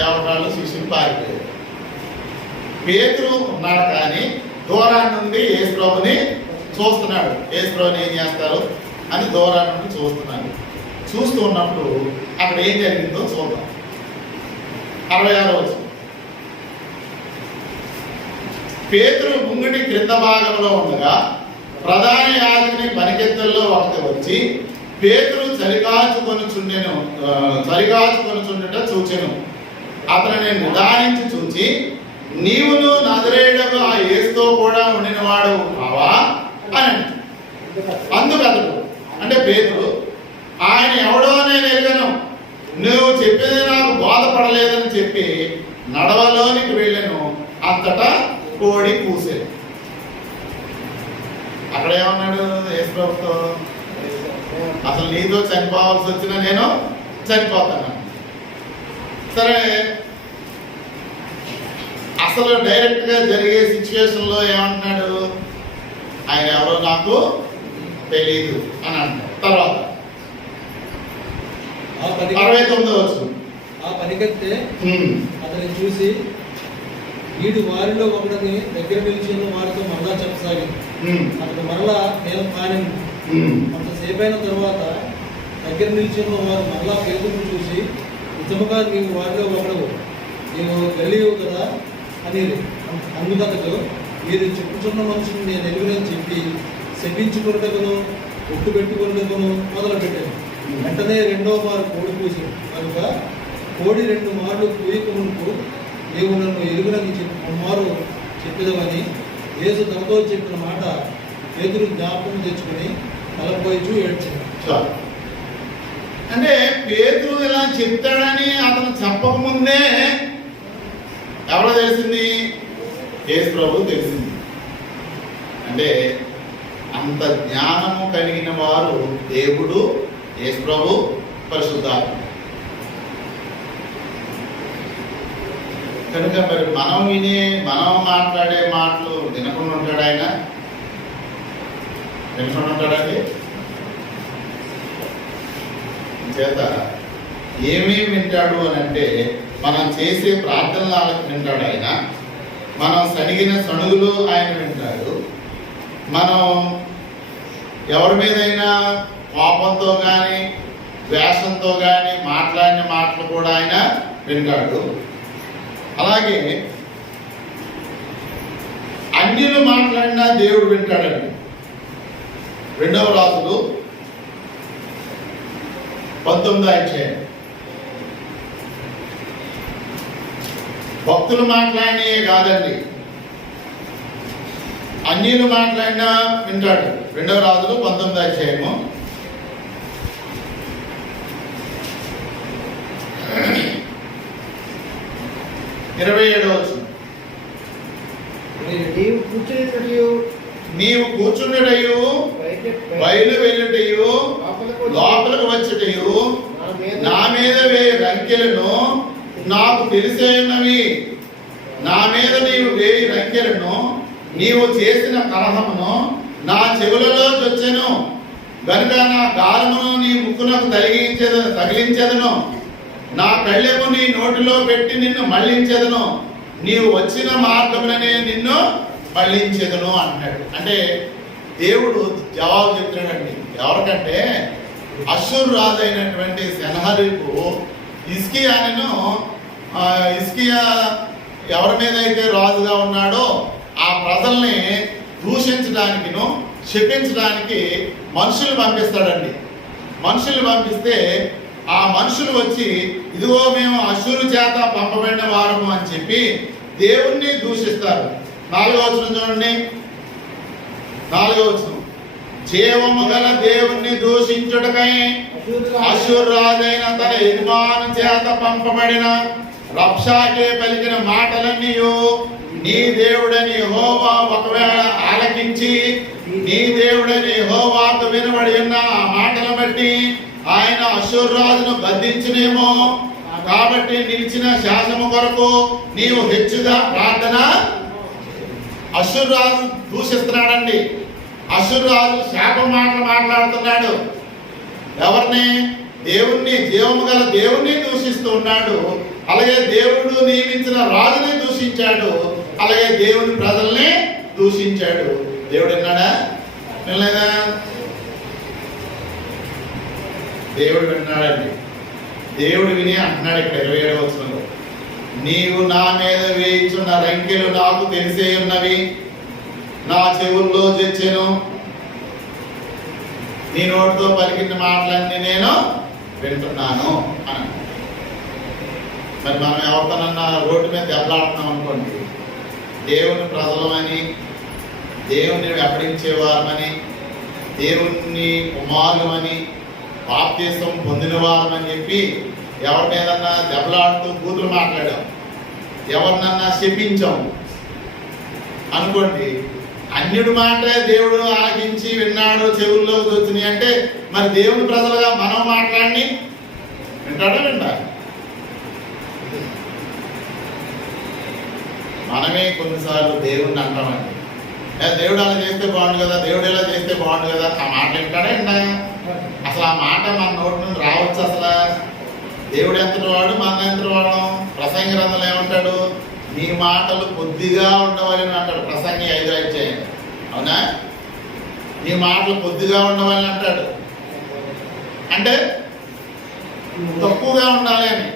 ఎవరి శిష్యులు పారిపోయారు. పేతురు ఉన్నాడు, కానీ దూరాన్ని నుండి యేసుప్రభుని చూస్తున్నాడు. యేసుప్రభుని ఏం చేస్తారు అని దూరాన్ని నుండి చూస్తున్నాడు. చూస్తూ ఉన్నప్పుడు అక్కడ ఏం జరిగిందో చూద్దాం. 66వ వచనం, పేతురు ముంగిటి క్రింద భాగంలో ఉండగా ప్రధాన యాజకుని పనికెత్తల్లో ఒకటి వచ్చి పేతురు చలికాచుకొనుచుండుట చూచెను. అతనిని నిదానించి చూచి, నీవును నజరేయుడగు ఆ యేసుతో కూడా ఉండినవాడు కావా అని. అందుకతడు అంటే పేతురు, ఆయన ఎవడో నేను ఎరుగను, నువ్వు చెప్పేది నాకు బోధపడలేదని చెప్పి నడవలోనికి వెళ్ళను. అంతటా కోడి కూసేది. అక్కడ ఏమన్నాడు యేసు ప్రభుతో? అసలు నీతో చనిపోవాల్సి వచ్చినా నేను చనిపోతాను. సరే, అసలు డైరెక్ట్ గా జరిగే సిచ్యువేషన్ లో ఏమంటున్నాడు? ఆయన ఎవరో నాకు తెలియదు అని అంటాడు. తర్వాత 69వ వచనం, ఆ పనికెత్తే అతన్ని చూసి వీడు వారిలో ఒకటిని దగ్గర నిలిచిన వారితో మరలా చెప్పసాగింది. అతడు మరలా నేను కాని కొంతసేపు అయిన తరువాత దగ్గర నిలిచిన వారు మరలా పేతురును చూసి, నిజముగా నీవు వారిలో ఒకడు, నీవు గలియవు కదా అని. అందుకతడు, మీరు చెప్పుచున్న మనుషుని నేను ఎరుగునని చెప్పి శపించుకున్నటకును ఒట్టు పెట్టుకున్నటకును మొదలుపెట్టాను. వెంటనే 2వ మారు కోడి కూసింది కనుక కోడి 2 మార్లు కూయక మునుపు నీవు నన్ను ఎరుగునని మారు చెప్పేదవని యేసు తనతో చెప్పిన మాట పేతురు జ్ఞాపకం తెచ్చుకొని తలపోయిచూ ఏడ్చాడు. అంటే పేతురు ఇలా చెప్తాడని అతను చెప్పకముందే ఎవరో తెలిసింది? యేసు ప్రభు తెలిసింది. అంటే అంత జ్ఞానము కలిగిన వారు దేవుడు, యేసు ప్రభు, పరిశుద్ధాత్మ. కనుక మరి మనం మాట్లాడే మాటలు వినకుండా ఉంటాడు ఆయన? వినకుండా ఉంటాడండి? చేత ఏమేమి వింటాడు అని అంటే, మనం చేసే ప్రార్థనలు వింటాడు ఆయన, మనం సణిగిన సణుగులు ఆయన వింటాడు, మనం ఎవరి మీదైనా కోపంతో కానీ ద్వేషంతో కానీ మాట్లాడిన మాటలు కూడా ఆయన వింటాడు. అలాగే అన్యులు మాట్లాడినా దేవుడు వింటాడండి. 2వ రాజులు 19వ అధ్యాయం. భక్తులు మాట్లాడినే కాదండి, అన్యులు మాట్లాడినా వింటాడు. 2వ రాజులు 19వ అధ్యాయము 27వ వచనం, నీవు కూర్చుండటయు బయలు వెళ్ళుటయు లోపలకు వచ్చుటయు నా మీద వేయి రంకెలను నాకు తెలిసే ఉన్నవి. నా మీద నీవు వేయి రంకెలను నీవు చేసిన కలహమును నా చెవులలో చొచ్చెను గనుక నా గాలమును నీ ముక్కునకు తగిలించెదను, నా కళ్ళెము నీ నోటిలో పెట్టి నిన్ను మళ్ళించెదను, నీవు వచ్చిన మార్గముననే నిన్ను మళ్ళించెదను అంటున్నాడు. అంటే దేవుడు జవాబు చెప్తున్నాడండి. ఎవరికంటే అష్షూరు రాజు అయినటువంటి సెనహరీబు హిజ్కియా ఎవరి మీద అయితే రాజుగా ఉన్నాడో ఆ ప్రజల్ని దూషించడానికిను శపించడానికి మనుషులు పంపిస్తాడండి. మనుషులు పంపిస్తే ఆ మనుషులు వచ్చి ఇదిగో మేము అశ్షూరు చేత పంపబడిన వారము అని చెప్పి దేవుణ్ణి దూషిస్తారు. 4వ వచనం చూడండి. 4వ వచనం, జీవము గల దేవుణ్ణి దూషించుటకై అశ్షూరు రాజైన తన యజమాను చేత పంపబడిన రబ్షాకే పలికిన మాటలన్నీ నీ దేవుడని యెహోవా ఒకవేళ ఆలకించి నీ దేవుడని యెహోవాకు వినబడి ఉన్న ఆ మాటలను బట్టి ఆయన అశ్షూరు రాజును గద్దించునేమో. కాబట్టి నిలిచిన శాసనము కొరకు నీవు హెచ్చుగా ప్రార్థన. అశ్షూరు రాజు దూషిస్తున్నాడండి. అశ్షూరు రాజు శాప మాటలు మాట్లాడుతున్నాడు. ఎవరిని? దేవుణ్ణి, జీవము గల దేవుణ్ణి దూషిస్తూ ఉన్నాడు. అలాగే దేవుడు నియమించిన రాజుని దూషించాడు. అలాగే దేవుని ప్రజల్ని దూషించాడు. దేవుడు విన్నాడా? వినలేదా? దేవుడు విన్నాడండి. దేవుడు విని అంటున్నాడు ఇక్కడ 27వ వచనంలో, నీవు నా మీద వేయించున్న రంకెలు నాకు తెలిసే ఉన్నవి, నా చెవుల్లో తెచ్చెను, నీ నోటితో పలికిన మాటలన్నీ నేను వింటున్నాను అని. మరి మనం ఎవరితోనన్నా రోడ్డు మీద దెబ్బలాడుతున్నాం అనుకోండి, దేవుని ప్రజలమని, దేవుణ్ణి వెంబడించేవారమని, దేవుణ్ణి కుమారులమని, బాప్తీసం పొందిన వారమని చెప్పి ఎవరి మీదన్నా దెబ్బలాడుతూ బూతులు మాట్లాడాం, ఎవరినన్నా శపించాం అనుకోండి, అన్యుడి మాటే దేవుడు ఆలకించి విన్నాడు, చెవుల్లోకి వచ్చినాయి అంటే మరి దేవుని ప్రజలుగా మనం మాట్లాడి వింటాడా? వింటా? మనమే కొన్నిసార్లు దేవుణ్ణి అంటామండి, దేవుడు అలా చేస్తే బాగుండు కదా, దేవుడు ఇలా చేస్తే బాగుండు కదా. ఆ మాట వింటాడా? వింటా? అసలు ఆ మాట మన నోటి నుండి రావచ్చు? అసలు దేవుడు ఎంతటి వాడు, మన ఎంతటి వాడు? ప్రసంగి గ్రంథంలో ఏమంటాడు? నీ మాటలు కొద్దిగా ఉండవాలని అంటాడు. ప్రసంగి 5 అధ్యాయం. అవునా? నీ మాటలు కొద్దిగా ఉండవాలని అంటాడు. అంటే తక్కువగా ఉండాలి అని.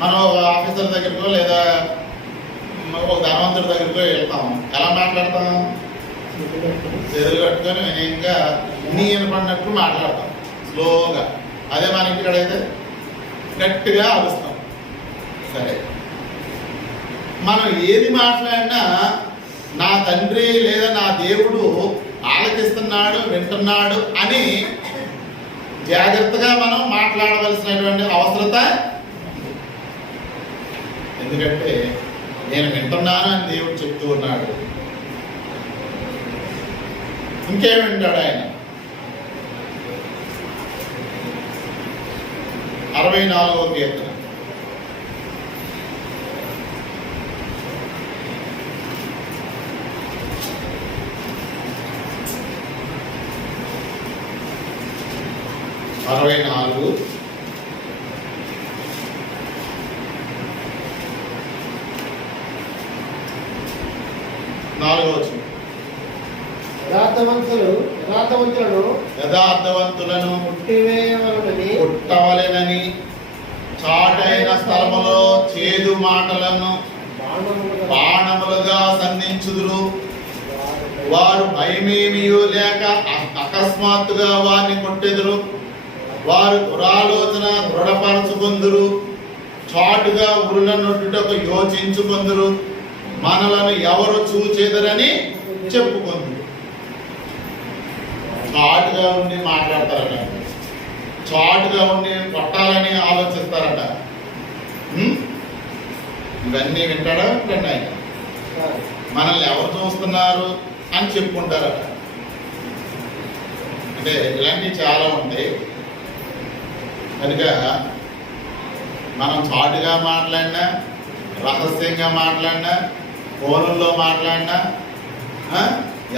మనం ఒక ఆఫీసర్ దగ్గరకో లేదా ఒక ధనవంతుడి దగ్గరకో వెళ్తాం, ఎలా మాట్లాడతాం? చెరువులు కట్టుకొని వినయంగా నీ వినపడినట్టు మాట్లాడతాం, స్లోగా. అదే మన ఇంటికాడైతే గట్టిగా అరుస్తాం. సరే, మనం ఏది మాట్లాడినా నా తండ్రి లేదా నా దేవుడు ఆలకిస్తున్నాడు, వింటున్నాడు అని జాగ్రత్తగా మనం మాట్లాడవలసినటువంటి అవసరత. ఎందుకంటే నేను వింటున్నాను అని దేవుడు చెప్తూ ఉన్నాడు. ఇంకేం వింటాడు ఆయన? 64వ కీర్తన. యథార్థవంతులను పుట్టవలెనని చాటైన స్థలములో చేదు మాటలను బాణములుగా సంధించుదురు. వారు భయమేమియో లేక అకస్మాత్తుగా వారిని కొట్టెదురు. వారు దురాలోచన దృఢపరచుకొందురు. చాటుగా ఉరులనొట్టుటకు యోచించుకొందురు. మనలను ఎవరు చూచెదరని చెప్పుకొందురు. చాటుగా ఉండి మాట్లాడతారట, చాటుగా ఉండి కొట్టాలని ఆలోచిస్తారట. ఇవన్నీ వింటాడా? వింటండి ఆయన. మనల్ని ఎవరు చూస్తున్నారు అని చెప్పుకుంటారట. అంటే ఇలాంటివి చాలా ఉంటాయి. కనుక మనం చాటుగా మాట్లాడినా, రహస్యంగా మాట్లాడినా, ఫోన్లో మాట్లాడినా,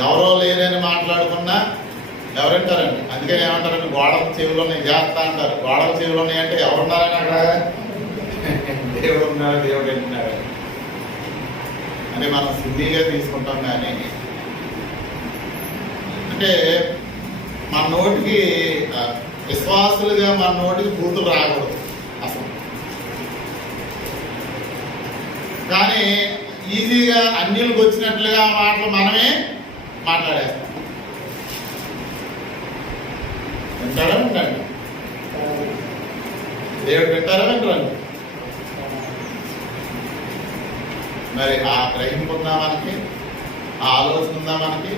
ఎవరో లేరని మాట్లాడుకున్నా ఎవరంటారండి? అందుకని ఏమంటారండి? గోడల చెవులు ఉన్నాయి చేస్తా అంటారు. గోడల చెవులు ఉన్నాయి అంటే ఎవరున్నారని అక్కడ? దేవుడు ఉన్నాడు, దేవుడు వింటున్నాడు అని మనం సిద్ధిగా తీసుకుంటాం. కానీ అంటే మన నోటికి విశ్వాసులుగా మన నోటికి బూతులు రాకూడదు అసలు. కానీ ఈజీగా అన్యులకు వచ్చినట్లుగా మాటలు మనమే మాట్లాడేస్తాం. వింటాడా వింటాడు? దేవుడు వింటారా వింటారండి? మరి ఆ గ్రహింపు ఉందా మనకి? ఆ ఆలోచన ఉందా మనకి?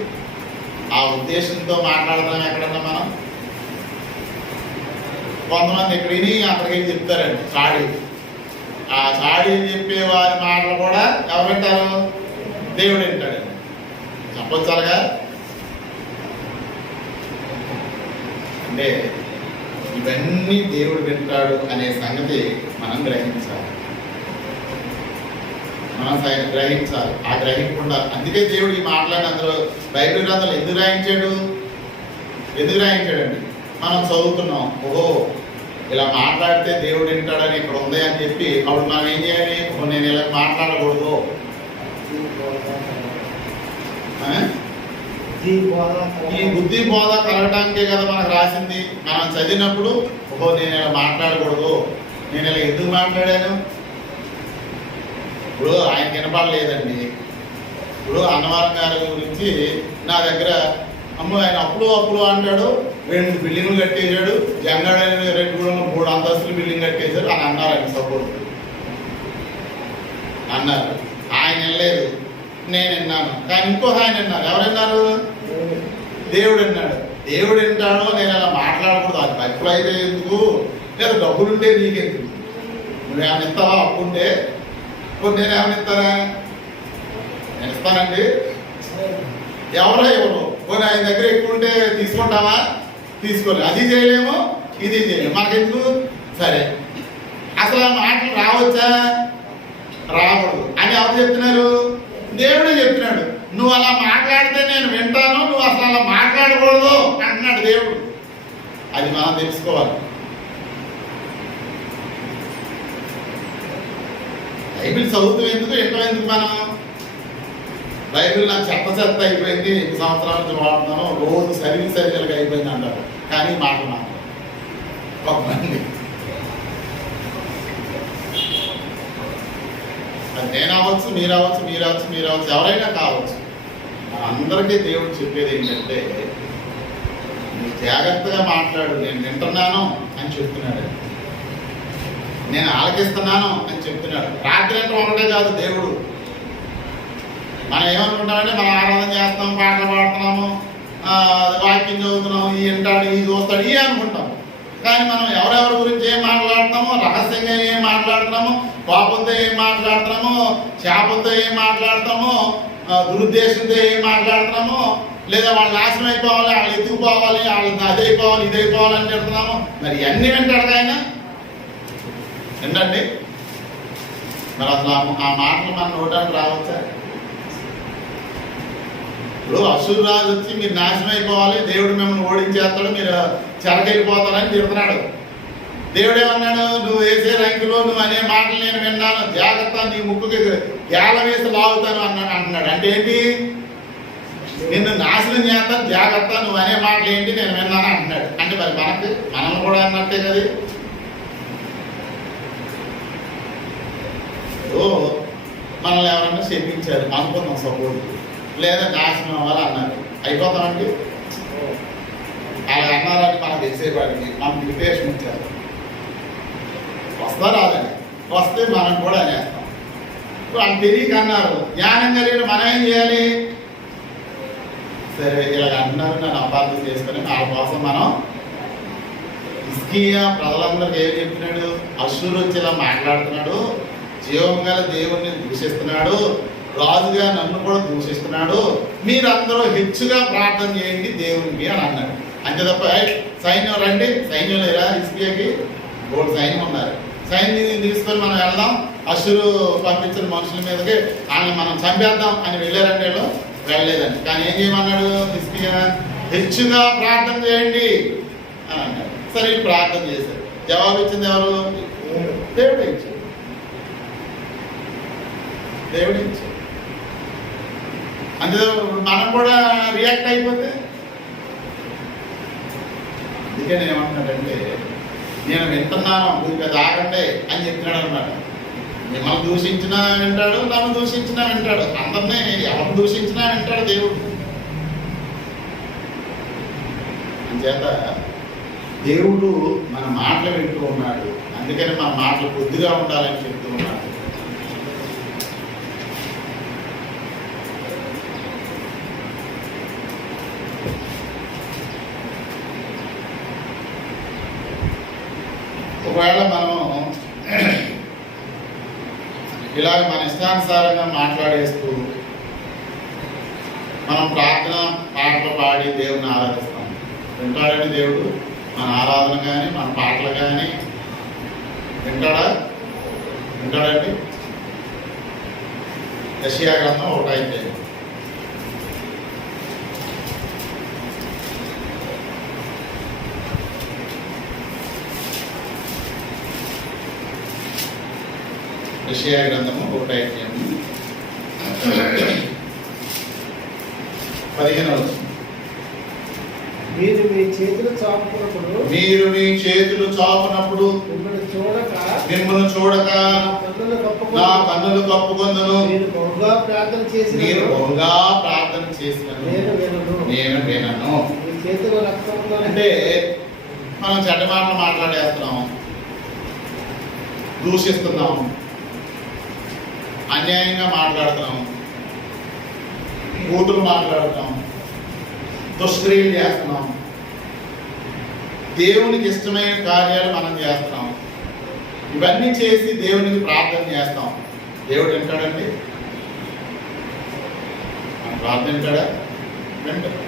ఆ ఉద్దేశంతో మాట్లాడతాం ఎక్కడన్నా మనం? కొంతమంది ఇక్కడ విని అక్కడికి వెళ్ళి చెప్తారండి చాడీ. ఆ చాడీ చెప్పే వారి మాటలు కూడా ఎవరు వింటారు? దేవుడు వింటాడండి. చెప్పొచ్చారుగా. అంటే ఇవన్నీ దేవుడు వింటాడు అనే సంగతి మనం గ్రహించాలి. గ్రహించాలి. ఆ గ్రహించకుండా అందుకే దేవుడు ఈ మాటలని అందులో బైబిల్ గ్రంథాలు ఎందుకు రాయించాడండి? మనం చదువుతున్నాం, ఓహో ఇలా మాట్లాడితే దేవుడు వింటాడని ఇక్కడ ఉంది అని చెప్పి అప్పుడు మనం ఏం చేయాలి? నేను ఇలా మాట్లాడకూడదు, ఈ బుద్ధి బోధ కలగటానికే కదా మనకు రాసింది. మనం చదివినప్పుడు ఓహో నేను ఇలా మాట్లాడకూడదు, నేను ఇలా ఎందుకు మాట్లాడాను? ఇప్పుడు ఆయన వినపడలేదండి. ఇప్పుడు అన్నవరం గారి గురించి నా దగ్గర అమ్మ ఆయన అప్పుడు అంటాడు, 2 బిల్డింగ్లు కట్టేశాడు, జంగాడని 3 అంతస్తులు బిల్డింగ్ కట్టేశాడు అని అన్నారండి. సపోర్ట్ అన్నారు. ఆయన వినలేదు, నేను విన్నాను. కానీ ఇంకొక ఆయన విన్నారు. ఎవరు విన్నారు? దేవుడు విన్నాడు. దేవుడు వింటాడో నేను అలా మాట్లాడకూడదు, అది భక్తులు అయితే ఎందుకు, లేదా డబ్బులుంటే నీకెందుకు? నువ్వేమైనా ఇస్తావా? అప్పు ఉంటే ఇప్పుడు నేను ఏమైనా ఇస్తానా? నేను ఇస్తానండి. ఎవరో పోనీ ఆయన దగ్గర ఎక్కువ ఉంటే తీసుకుంటావా? తీసుకోలేదు. అది చేయలేము, ఇది చేయలేము, మనకెందుకు? సరే, అసలు ఆ మాటలు రావచ్చా? రాకూడదు అని ఎవరు చెప్తున్నారు? దేవుడే చెప్తున్నాడు. నువ్వు అలా మాట్లాడితే నేను వింటాను, నువ్వు అసలు అలా మాట్లాడకూడదు అంటున్నాడు దేవుడు. అది మనం తెలుసుకోవాలి. బైబిల్ చదువుతూ ఎందుకు, వింటాం ఎందుకు? మనం బైబిల్ నాకు చెత్త అయిపోయింది, 2 సంవత్సరాల నుంచి వాడుతున్నాను, రోజు సరిగ్గా అయిపోయింది అంటారు. కానీ మాటలు కొంతమంది అది నేను అవ్వచ్చు, మీరు అవ్వచ్చు, ఎవరైనా కావచ్చు. అందరికీ దేవుడు చెప్పేది ఏంటంటే నువ్వు జాగ్రత్తగా మాట్లాడు, నేను వింటున్నాను అని చెప్తున్నాడు, నేను ఆలకిస్తున్నాను అని చెప్తున్నాడు. రాత్రి అంటే ఒకటే కాదు దేవుడు. మనం ఏమనుకుంటామంటే మనం ఆరాధన చేస్తాం, పాటలు పాడుతున్నాము, వాక్యం చదువుతున్నాము, ఈ వింటాడు, ఈ చూస్తాడు, ఈ అనుకుంటాం. కానీ మనం ఎవరెవరి గురించి ఏం మాట్లాడుతున్నామో, రహస్యంగా ఏం మాట్లాడుతున్నామో, కోపంతో ఏం మాట్లాడుతున్నామో, శాపంతో ఏం మాట్లాడతామో, దురుద్దేశంతో ఏం మాట్లాడుతున్నామో, లేదా వాళ్ళు నాశనం అయిపోవాలి, వాళ్ళు ఎత్తుకుపోవాలి, వాళ్ళు అదైపోవాలి, ఇదైపోవాలి అని చెప్తున్నాము. మరి ఇవన్నీ వింటాడు ఆయన? ఏంటండి మరి అసలు ఆ మాటలు మన నోటానికి రావచ్చా? ఇప్పుడు అసూరు రాజు వచ్చి మీరు నాశనం అయిపోవాలి, దేవుడు మిమ్మల్ని ఓడించేస్తాడు, మీరు చెరకెళ్ళిపోతారని చెప్తున్నాడు. దేవుడు ఏమన్నాడు? నువ్వు వేసే రంగులో నువ్వు అనే మాటలు నేను విన్నాను, జాగ్రత్త, నీ ముక్కుకి గేల వేసి లాగుతాను అంటున్నాడు. అంటే ఏంటి? నిన్ను నాశనం చేస్తాను, జాగ్రత్త, నువ్వు అనే మాటలు ఏంటి నేను విన్నాను అంటున్నాడు. అంటే మరి మనం కూడా అన్నట్టే కదా. మనల్ని ఎవరన్నా చెప్పించారు అనుకుందాం, సపోర్ట్, లేదా నాశనం అవ్వాలి అన్నారు, అయిపోతామండి. అలా అన్నారని మనకు తెలిసేవాడికి మనకు ఇన్విటేషన్ ఇచ్చారు, వస్తా రాదని, వస్తే మనం కూడా అనేస్తాం. వాళ్ళు తెలియక అన్నారు, జ్ఞానం కలిగిన మనం ఏం చేయాలి? సరే ఇలాగ అంటున్నారు, నన్ను అపార్థం చేసుకుని వాళ్ళ కోసం మనం హిజ్కియా ప్రజలందరికీ ఏం చెప్తున్నాడు? అష్షూరు వచ్చి ఇలా మాట్లాడుతున్నాడు, జీవం గల దేవుణ్ణి దూషిస్తున్నాడు, రాజుగా నన్ను కూడా దూషిస్తున్నాడు, మీరందరూ హెచ్చుగా ప్రార్థన చేయండి దేవునికి అని అన్నాడు. అంతే తప్ప సైన్యం రండి, సైన్యం లేరా? హిజ్కియాకి 3 సైన్యం ఉన్నారు, సైన్యం తీసుకొని మనం వెళ్దాం, అష్షూరు పంపించిన మనుషుల మీదకి వాళ్ళని మనం చంపేద్దాం అని వెళ్ళారంటే వెళ్ళలేదండి. కానీ ఏం చేయమన్నాడు హిజ్కియా? హెచ్చుగా ప్రార్థన చేయండి అని అన్నాడు. సరే ప్రార్థన చేశారు. జవాబు ఇచ్చింది ఎవరు? దేవుడే ఇచ్చాడు. దేవుడే ఇచ్చాడు. అంతే మనం కూడా రియాక్ట్ అయిపోతే, అందుకే నేను ఏమంటున్నాడంటే, నేను వింటున్నాను ఇంకా దాకండి అని చెప్తున్నాడు అనమాట. మిమ్మల్ని దూషించినా వింటాడు, నన్ను దూషించినా వింటాడు, అందరినీ ఎవరు దూషించినా వింటాడు దేవుడు. అంచేత దేవుడు మన మాటలు వింటూ ఉన్నాడు. అందుకని మన మాటలు కొద్దిగా ఉండాలని చెప్తూ ఉన్నాడు. ఒకవేళ మనం ఇలాగ మన ఇష్టానుసారంగా మాట్లాడేస్తూ మనం ప్రార్థన పాటలు పాడి దేవుని ఆరాధిస్తాం. వింటాడండి దేవుడు మన ఆరాధన కానీ మన పాటలు కానీ? వింటాడండి? యెషయా గ్రంథం 1 యెషయా గ్రంథము 1 15 మీరు మీ చేతులు చాపుకున్నప్పుడు మిమ్మల్ని చూడక నా కన్నులు కప్పుకొందును. మీరు బహుగా ప్రార్థన చేసినను నేను నేను వినను. మీ చేతుల రక్తంలో అంటే మనం చెడ్డ మాటలు మాట్లాడేస్తున్నాం, దూషిస్తున్నాం, అన్యాయంగా మాట్లాడుతున్నాం, బూతులు మాట్లాడుతున్నాం, దుష్క్రియలు చేస్తున్నాం, దేవునికి ఇష్టమైన కార్యాలు మనం చేస్తున్నాం. ఇవన్నీ చేసి దేవునికి ప్రార్థన చేస్తాం. దేవుడు వింటాడండి? మన ప్రార్థన వింటాడా? వింటాడు.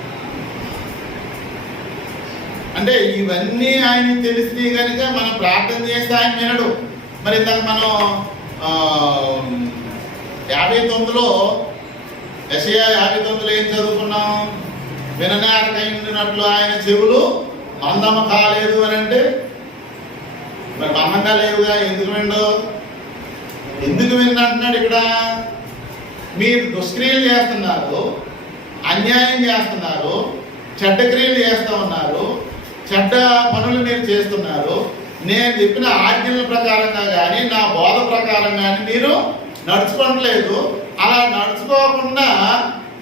అంటే ఇవన్నీ ఆయన తెలిసినాయి కనుక మనం ప్రార్థన చేస్తే ఆయన వినడు. మరి ఇందాక మనం 59లో యెషయా 59లో ఏం చదువుకున్నాం? విననేరకై ఉండినట్లు ఆయన చెవులు మందమ కాలేదు అని అంటే మరి మందంగా లేవుగా, ఎందుకు విన్నంటున్నాడు ఇక్కడ? మీరు దుష్క్రియలు చేస్తున్నారు, అన్యాయం చేస్తున్నారు, చెడ్డ క్రియలు చేస్తూ ఉన్నారు, చెడ్డ పనులు మీరు చేస్తున్నారు. నేను చెప్పిన ఆజ్ఞల ప్రకారంగా కానీ నా బోధ ప్రకారం కానీ మీరు నడుచుకోవట్లేదు. అలా నడుచుకోకుండా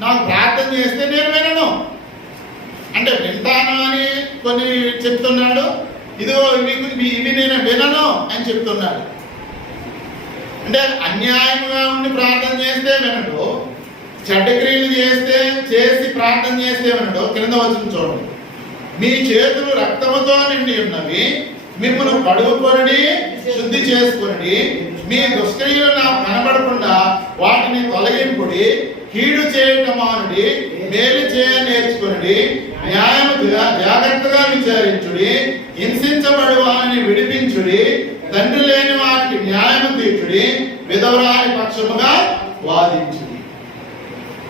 నాకు ప్రార్థన చేస్తే నేను వినను. అంటే వింటాను అని కొన్ని చెప్తున్నాడు, ఇదిగో ఇవి నేను వినను అని చెప్తున్నాడు. అంటే అన్యాయంగా ఉండి ప్రార్థన చేస్తే వినడు, చెడ్డ క్రియలు చేసి ప్రార్థన చేస్తే వినడు. కింద వచ్చిన చూడండి, మీ చేతులు రక్తముతో నిండి ఉన్నవి, మిమ్మల్ని కడుగుకొని శుద్ధి చేసుకొని మీ దుష్క్రియలు నాకు కనబడకుండా వాటిని తొలగింపుడి, కీడు చేయటం మానుడి, మేలు చేయ నేర్చుకుని న్యాయముగా జాగ్రత్తగా విచారించుడి, హింసించబడు వారిని విడిపించుడి, తండ్రి లేని వారికి న్యాయము తీర్చుడి, విధవరాని పక్షముగా వాదించుడి.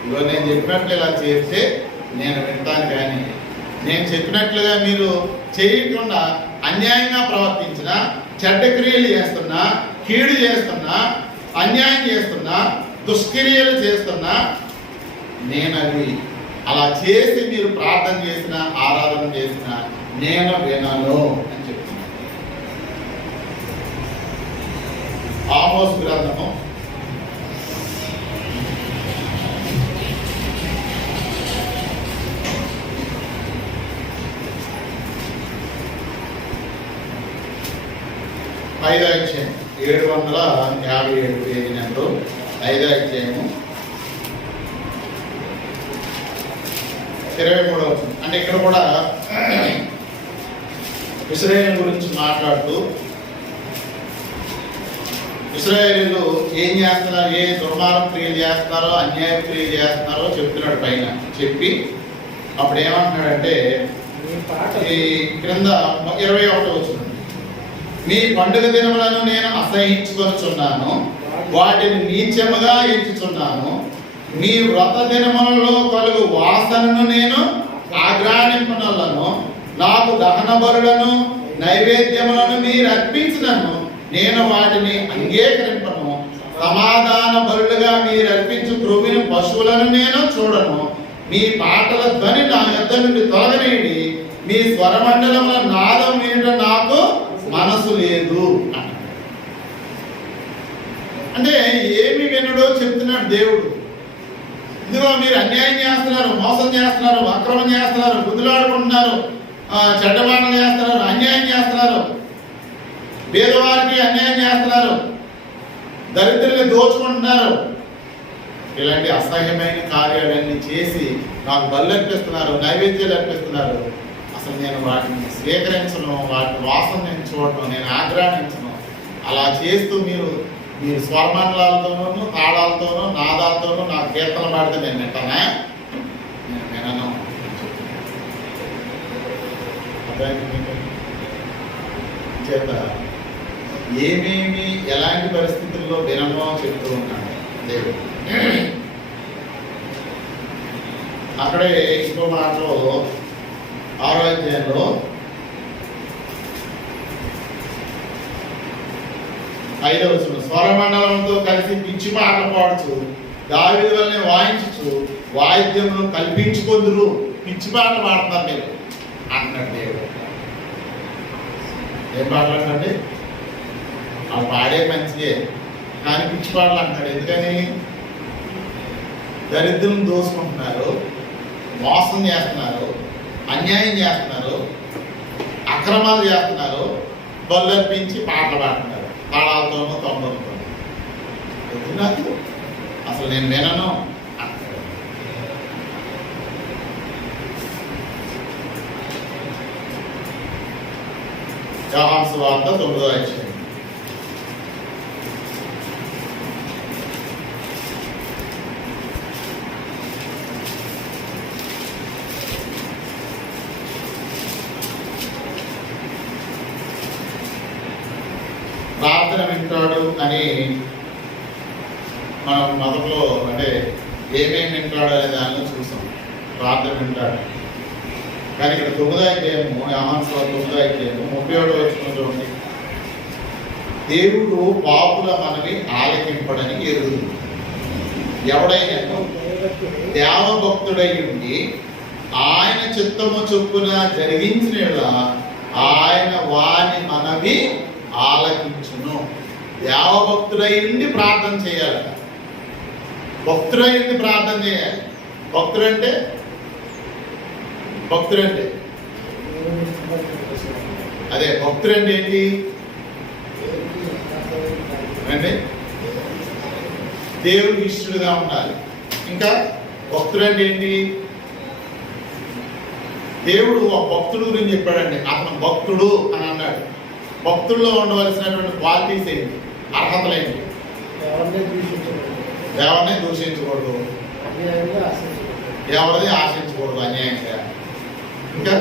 ఇదిగో నేను చెప్పినట్లు ఇలా చేస్తే నేను వింటాను. కానీ నేను చెప్పినట్లుగా మీరు చేయకుండా అన్యాయంగా ప్రవర్తించిన, చెడ్డ క్రియలు చేస్తున్నా, కీడు చేస్తున్నా, అన్యాయం చేస్తున్నా, దుష్క్రియలు చేస్తున్నా, నేను అవి అలా చేసి మీరు ప్రార్థన చేసిన, ఆరాధన చేసిన నేను వినను అని చెప్తున్నాను. ఆమోస్ గ్రంథము 5వ అధ్యాయం 757 పేజీ నెంబరు 5వ అధ్యాయము 23వ వచనం. అంటే ఇక్కడ కూడా ఇశ్రాయేలు గురించి మాట్లాడుతూ ఇశ్రాయేలీలు ఏం చేస్తున్నారు, ఏ దుర్మార్గ క్రియలు చేస్తున్నారో, అన్యాయ క్రియలు చేస్తున్నారో చెప్తున్నాడు పైన. చెప్పి అప్పుడు ఏమంటున్నాడంటే ఈ క్రింద 21వ వచనం, మీ పండుగ దినములను నేను అసహించుకొనుచున్నాను, వాటిని నీచముగా ఎంచుచున్నాను. మీ వ్రత దినములలో కలుగు వాసనను నేను ఆగ్రానింపనలను, నాకు దహన బలులను నైవేద్యములను మీరు అర్పించినను నేను వాటిని అంగీకరింపను. సమాధాన బలులుగా మీరు అర్పించు క్రొవ్విన పశువులను నేను చూడను. మీ పాటల ధ్వని నా యొద్ద నుండి తొలగనేది, మీ స్వరమండలముల నాదం వినుట నాకు మనసు లేదు. అంటే ఏమి వినడో చెప్తున్నాడు దేవుడు. ఇదిగో మీరు అన్యాయం చేస్తున్నారు, మోసం చేస్తున్నారు, అక్రమం చేస్తున్నారు, బుద్ధులాడుకుంటున్నారు, చెడ్డ మాటలు చేస్తున్నారు, అన్యాయం చేస్తున్నారు, పేదవారికి అన్యాయం చేస్తున్నారు, దరిద్రుల్ని దోచుకుంటున్నారు. ఇలాంటి అసహ్యమైన కార్యాలన్నీ చేసి నాకు బలు అర్పిస్తున్నారు, నైవేద్యాలు అర్పిస్తున్నారు. అసలు నేను వాటిని స్వీకరించను, వాటి వాసన నేను చూడటం, నేను ఆగ్రహించను. అలా చేస్తూ మీరు స్వరమండలాలతోనూ, తాళాలతోనూ, నాదాలతోనూ నాకు కీర్తన పాడితే నేను వింటానా? నేను వినను. చేత ఏమేమి ఎలాంటి పరిస్థితుల్లో వినమో చెప్తూ ఉన్నాడు దేవుడు. అక్కడే ఇంకో మాటలో 6వ అధ్యాయంలో 5వ వచనం, స్వరమండలంతో కలిసి పిచ్చి పాటలు పాడుచు దావీదు వల్లనే వాయించుచు వాయిద్యమును కల్పించుకొందురు. పిచ్చి పాటలు పాడుతున్నారు మీరు అంటున్నాడు దేవుడు. ఏం పాటలు అంటండి? ఆ పాడే మంచిదే, కానీ పిచ్చి పాటలు అంటాడు. ఎందుకని? దరిద్రులను దోసుకుంటున్నారు, మోసం చేస్తున్నారు, అన్యాయం చేస్తున్నారు, అక్రమాలు చేస్తున్నారు, బల్లర్పించి పాటలు పాడుతున్నారు, తాళాలతోనూ తొందరతోనూ. నాకు అసలు నేను వినను అంటాడు. యోహాను సువార్త 9వ అధ్యాయం. ప్రార్థన వింటాడు అని మనం మొదట్లో అంటే ఏమేమి వింటాడు అనే దానిలో చూసాం. ప్రార్థన వింటాడు. కానీ ఇక్కడ 9వ అధ్యాయము, యోహాను సువార్త 9వ అధ్యాయము 37వ వచనం చూడండి. దేవుడు పాపుల మనవి ఆలకింపడని ఎరుగుతుంది. ఎవడైనా దేవభక్తుడై ఉండి ఆయన చిత్తము చొప్పున జరిగించిన ఆయన వాని మనవి ఆలకించును. దేవభక్తుడై ఉండి ప్రార్థన చేయాలట. భక్తుడై ఉండి ప్రార్థన చేయాలి. భక్తుడంటే అదే భక్తుడంటే ఏంటి అంటే దేవుడికి ఇష్టడుగా ఉండాలి. ఇంకా భక్తుడంటే ఏంటి? దేవుడు ఒక భక్తుడు గురించి చెప్పాడండి. అతను భక్తుడు అని అన్నాడు. భక్తుల్లో ఉండవలసినటువంటి క్వాలిటీస్ ఏంటి, అర్హతలు ఏంటి? ఎవరిని దూషించకూడదు, ఎవరిది ఆశించకూడదు అన్యాయంగా. ఇంకా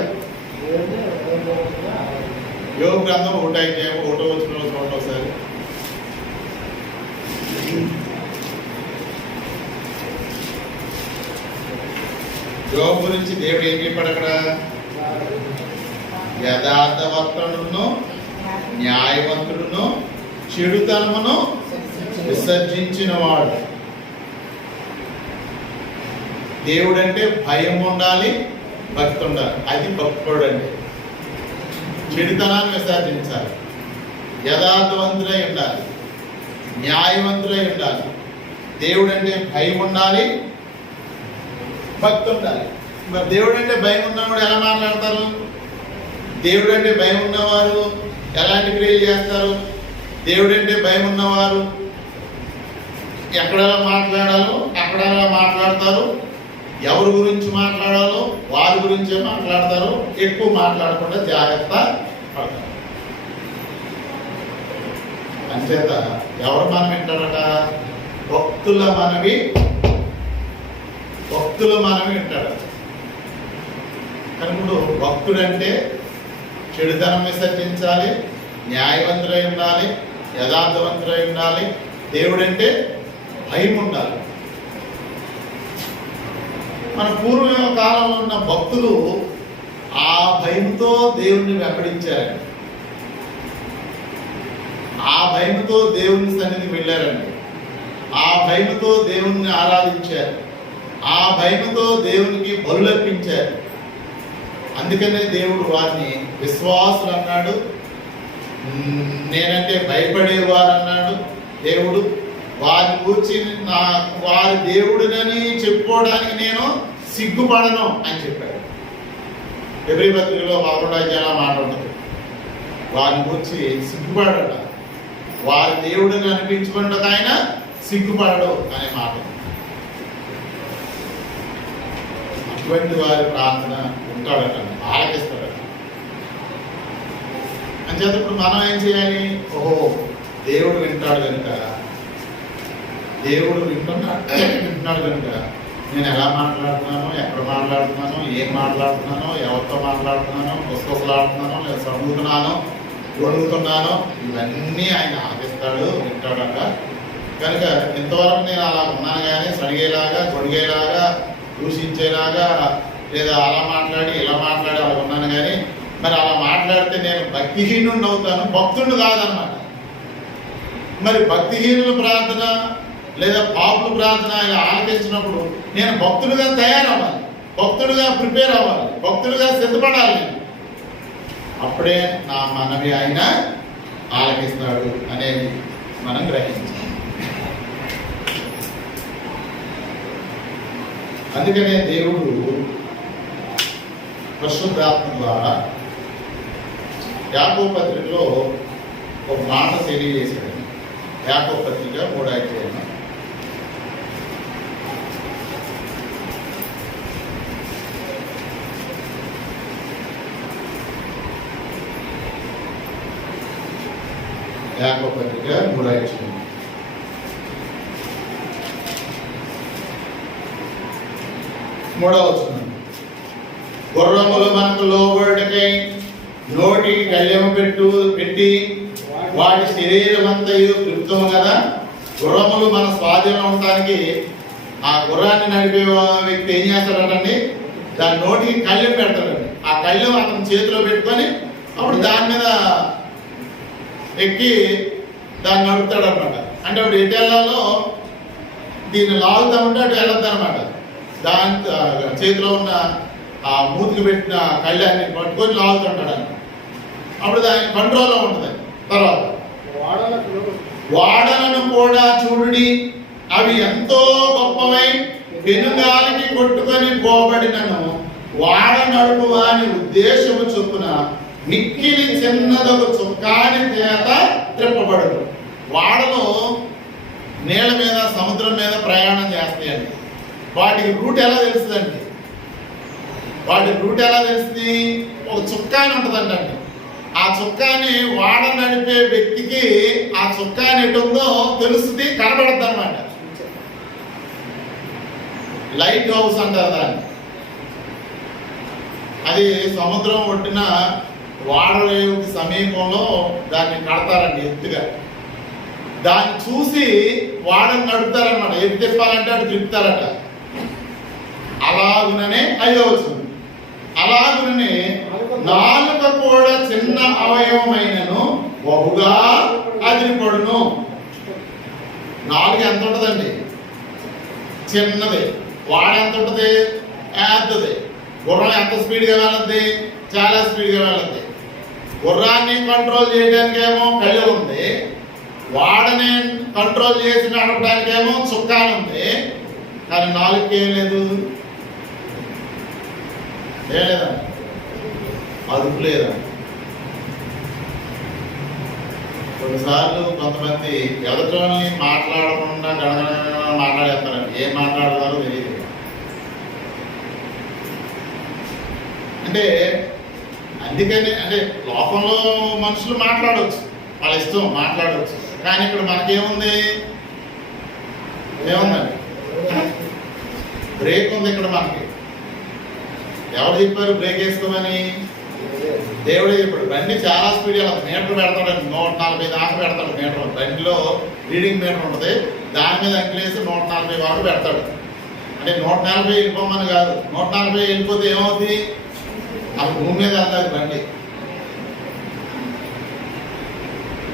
యోగ గ్రంథం 1వ అధ్యాయం 1వ వచనంలో చూడండి ఒకసారి. యోగ గురించి దేవుడు ఏం చెప్పాడు అక్కడ? యథార్థవంతుడును న్యాయవంతుడును చెడుతనమును విసర్జించిన వాడు. దేవుడంటే భయం ఉండాలి, భక్తి ఉండాలి. అది భక్తుడు అంటే. చెడుతనాన్ని విసర్జించాలి, యథార్థవంతులై ఉండాలి, న్యాయవంతులై ఉండాలి. దేవుడంటే భయం ఉండాలి, భక్తి ఉండాలి. మరి దేవుడంటే భయం ఉన్నవాడు ఎలా మాట్లాడతారు? దేవుడంటే భయం ఉన్నవారు ఎలాంటి క్రియలు చేస్తారు? దేవుడంటే భయం ఉన్నవారు ఎక్కడెలా మాట్లాడాలో అక్కడెలా మాట్లాడతారు. ఎవరి గురించి మాట్లాడాలో వారి గురించే మాట్లాడతారు. ఎక్కువ మాట్లాడకుండా జాగ్రత్త పడతారు. అంచేత ఎవరు మనం వింటారట? భక్తుల మనవి వింటాడు. ఇప్పుడు భక్తుడంటే చెడుతనం విసర్జించాలి, న్యాయవంతులై ఉండాలి, యథార్థవంతులై ఉండాలి. దేవుడంటే భయం ఉండాలి. మన పూర్వ కాలంలో ఉన్న భక్తులు ఆ భయంతో దేవుణ్ణి వెంబడించారండి. ఆ భయంతో దేవుని సన్నిధికి వెళ్ళారండి. ఆ భయంతో దేవుణ్ణి ఆరాధించారు. ఆ భయంతో దేవునికి బలులర్పించారు. అందుకనే దేవుడు వారిని విశ్వాసులు అన్నాడు. నేనంటే భయపడేవారు అన్నాడు దేవుడు. వారిని కూర్చి వారి దేవుడినని చెప్పుకోవడానికి నేను సిగ్గుపడను అని చెప్పాడు. ఎబ్రీ పత్రికలో 11వ అధ్యాయంలో మాట ఉంటుంది. వారిని గురించి సిగ్గుపడట, వారి దేవుడిని అనిపించుకున్నట్టు ఆయన సిగ్గుపడడు అనే మాట. అటువంటి వారి ప్రార్థన ఉంటాడట, ఆలకిస్తాడట. అంచేత ఇప్పుడు మనం ఏం చేయాలి? ఓహో, దేవుడు వింటాడు కనుక, దేవుడు వింటున్నాడు కనుక నేను ఎలా మాట్లాడుతున్నానో, ఎక్కడ మాట్లాడుతున్నానో, ఏం మాట్లాడుతున్నానో, ఎవరితో మాట్లాడుతున్నానో, పుస్తకాలాడుతున్నానో, లేదా చదువుతున్నానో, గొడుగుతున్నానో, ఇవన్నీ ఆయన ఆలకిస్తాడు, వింటాడట. కనుక ఇంతవరకు నేను అలా ఉన్నాను కానీ సడిగేలాగా, గొడిగేలాగా, దూషించేలాగా, లేదా అలా మాట్లాడి ఇలా మాట్లాడి అలా ఉన్నాను కానీ మరి అలా మాట్లాడితే నేను భక్తిహీనుడిని అవుతాను, భక్తుడు కాదనమాట. మరి భక్తిహీనుల ప్రార్థన లేదా పాపుల ప్రార్థన ఇలా ఆలకించినప్పుడు నేను భక్తుడిగా తయారవ్వాలి, భక్తుడిగా ప్రిపేర్ అవ్వాలి, భక్తుడిగా సిద్ధపడాలి నేను. అప్పుడే నా మనవి ఆయన ఆలకిస్తాడు అనేది మనం గ్రహించాలి. అందుకనే దేవుడు పరిశుద్ధాత్మ ద్వారా యాకోబు పత్రికలో ఒక మాట తెలియజేశాడు. యాకోబు పత్రిక 3వ అధ్యాయం యాకోబు పత్రిక 3వ అధ్యాయం 3వ వచనం. గుర్రములు మనకు లోబడుటకై నోటికి కళ్యము పెట్టి వాటి శరీరం అంతయు తృప్తము కదా. గుర్రములు మన స్వాధీనం ఉండటానికి ఆ గుర్రాన్ని నడిపే వ్యక్తి ఏం చేస్తాడండి? దాని నోటికి కళ్యం పెడతాడండి. ఆ కళ్యం అతని చేతిలో పెట్టుకొని అప్పుడు దాని మీద ఎక్కి దాన్ని నడుపుతాడు అనమాట. అంటే అప్పుడు ఎటు వెళ్ళాలో దీన్ని లాగుతూ ఉంటే అటు వెళ్ళొద్దు అనమాట. దాని చేతిలో ఉన్న ఆ మూతికి పెట్టిన కళ్యాన్ని పట్టుకొని లాగుతుంటాడు అనమాట. అప్పుడు దాని కంట్రోల్లో ఉంటుంది. తర్వాత వాడలను కూడా చూడుడి, అవి ఎంతో గొప్పవై పెనుగాలికి కొట్టుకొని పోబడినను వాడ నడుపు వాని ఉద్దేశము చొప్పున మిక్కిలి చిన్నదొక చుక్కాని చేత త్రిప్పబడదు. వాడలు నీళ్ళ మీద, సముద్రం మీద ప్రయాణం చేస్తాయండి. వాటికి రూట్ ఎలా తెలుస్తుందండి? వాటి రూట్ ఎలా తెలుస్తుంది? ఒక చుక్కాని ఉంటుందంటండి. ఆ చుక్కాని వాడ నడిపే వ్యక్తికి ఆ చుక్కాని ఎటు ఉందో తెలుస్తుంది, కనబడద్దు అనమాట. లైట్ హౌస్ అంటారు దాన్ని. అది సముద్రం ఒడ్డున వాడరేవుకి సమీపంలో దాన్ని కడతారండి ఎత్తుగా. దాన్ని చూసి వాడని నడుపుతారనమాట. ఎటు తిప్పాలంటే అటు తిప్పుతారట. అలాగుననే 5వ వచనం. అలాగుననే నాలుక కూడా చిన్న అవయవమైనను బహుగా అదిరిపడును. నాలుగు ఎంత ఉంటుందండి? చిన్నది. వాడ ఎంత ఉంటుంది? పెద్దది. గుర్రం ఎంత స్పీడ్గా వెళ్ళద్ది? చాలా స్పీడ్గా వెళ్ళద్ది. గుర్రాన్ని కంట్రోల్ చేయడానికేమో కళ్ళె ఉంది, వాడని కంట్రోల్ చేసి నడపడానికేమో చుక్కాని ఉంది. కానీ నాలుగుకి ఏం లేదు, ఏం లేదండి, అదుపు లేదండి. కొన్నిసార్లు కొంతమంది ఎదుటోని మాట్లాడకుండా గడగడ మాట్లాడేస్తారండి. ఏం మాట్లాడతారో తెలియదు. అంటే అందుకని అంటే లోకంలో మనుషులు మాట్లాడవచ్చు, వాళ్ళ ఇష్టం మాట్లాడవచ్చు. కానీ ఇక్కడ మనకేముంది? ఏముందండి? బ్రేక్ ఉంది ఇక్కడ మనకి. ఎవరు చెప్పారు బ్రేక్ వేసుకోమని? దేవుడే చెప్పాడు. బండి చాలా స్పీడ్ వెళ్ళదు. మీటర్ పెడతాడండి, 140 దాకా పెడతాడు మీటర్. బండిలో రీడింగ్ మీటర్ ఉంటుంది, దాని మీద అంకిలేసి 140 వరకు పెడతాడు. అంటే 140 వెళ్ళిపోమని కాదు. 140 వెళ్ళిపోతే ఏమవుతుంది? అప్పుడు భూమి మీద వెళ్తుంది బండి,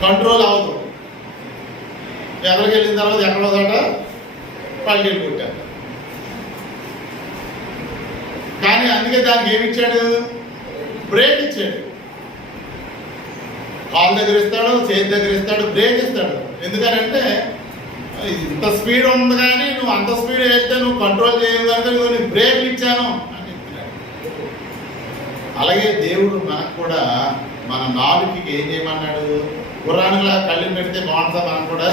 కంట్రోల్ అవ్వదు. ఎక్కడికి వెళ్ళిన తర్వాత ఎక్కడో చోట పల్లెలు కొట్టారు. కానీ అందుకే దానికి ఏమి ఇచ్చాడు? బ్రేక్ ఇచ్చాడు. కాల్ దగ్గర ఇస్తాడు, చేతి దగ్గర ఇస్తాడు, బ్రేక్ ఇస్తాడు. ఎందుకనంటే ఇంత స్పీడ్ ఉంది కానీ నువ్వు అంత స్పీడ్ వెళ్తే నువ్వు కంట్రోల్ చేయవు కనుక నీకు బ్రేక్లు ఇచ్చాను అని చెప్తున్నాడు. అలాగే దేవుడు మనకు కూడా మన నాలుగుకి ఏం చేయమన్నాడు? గుర్రానిలా కళ్ళు పెడితే బాగుంటుందా? మనం కూడా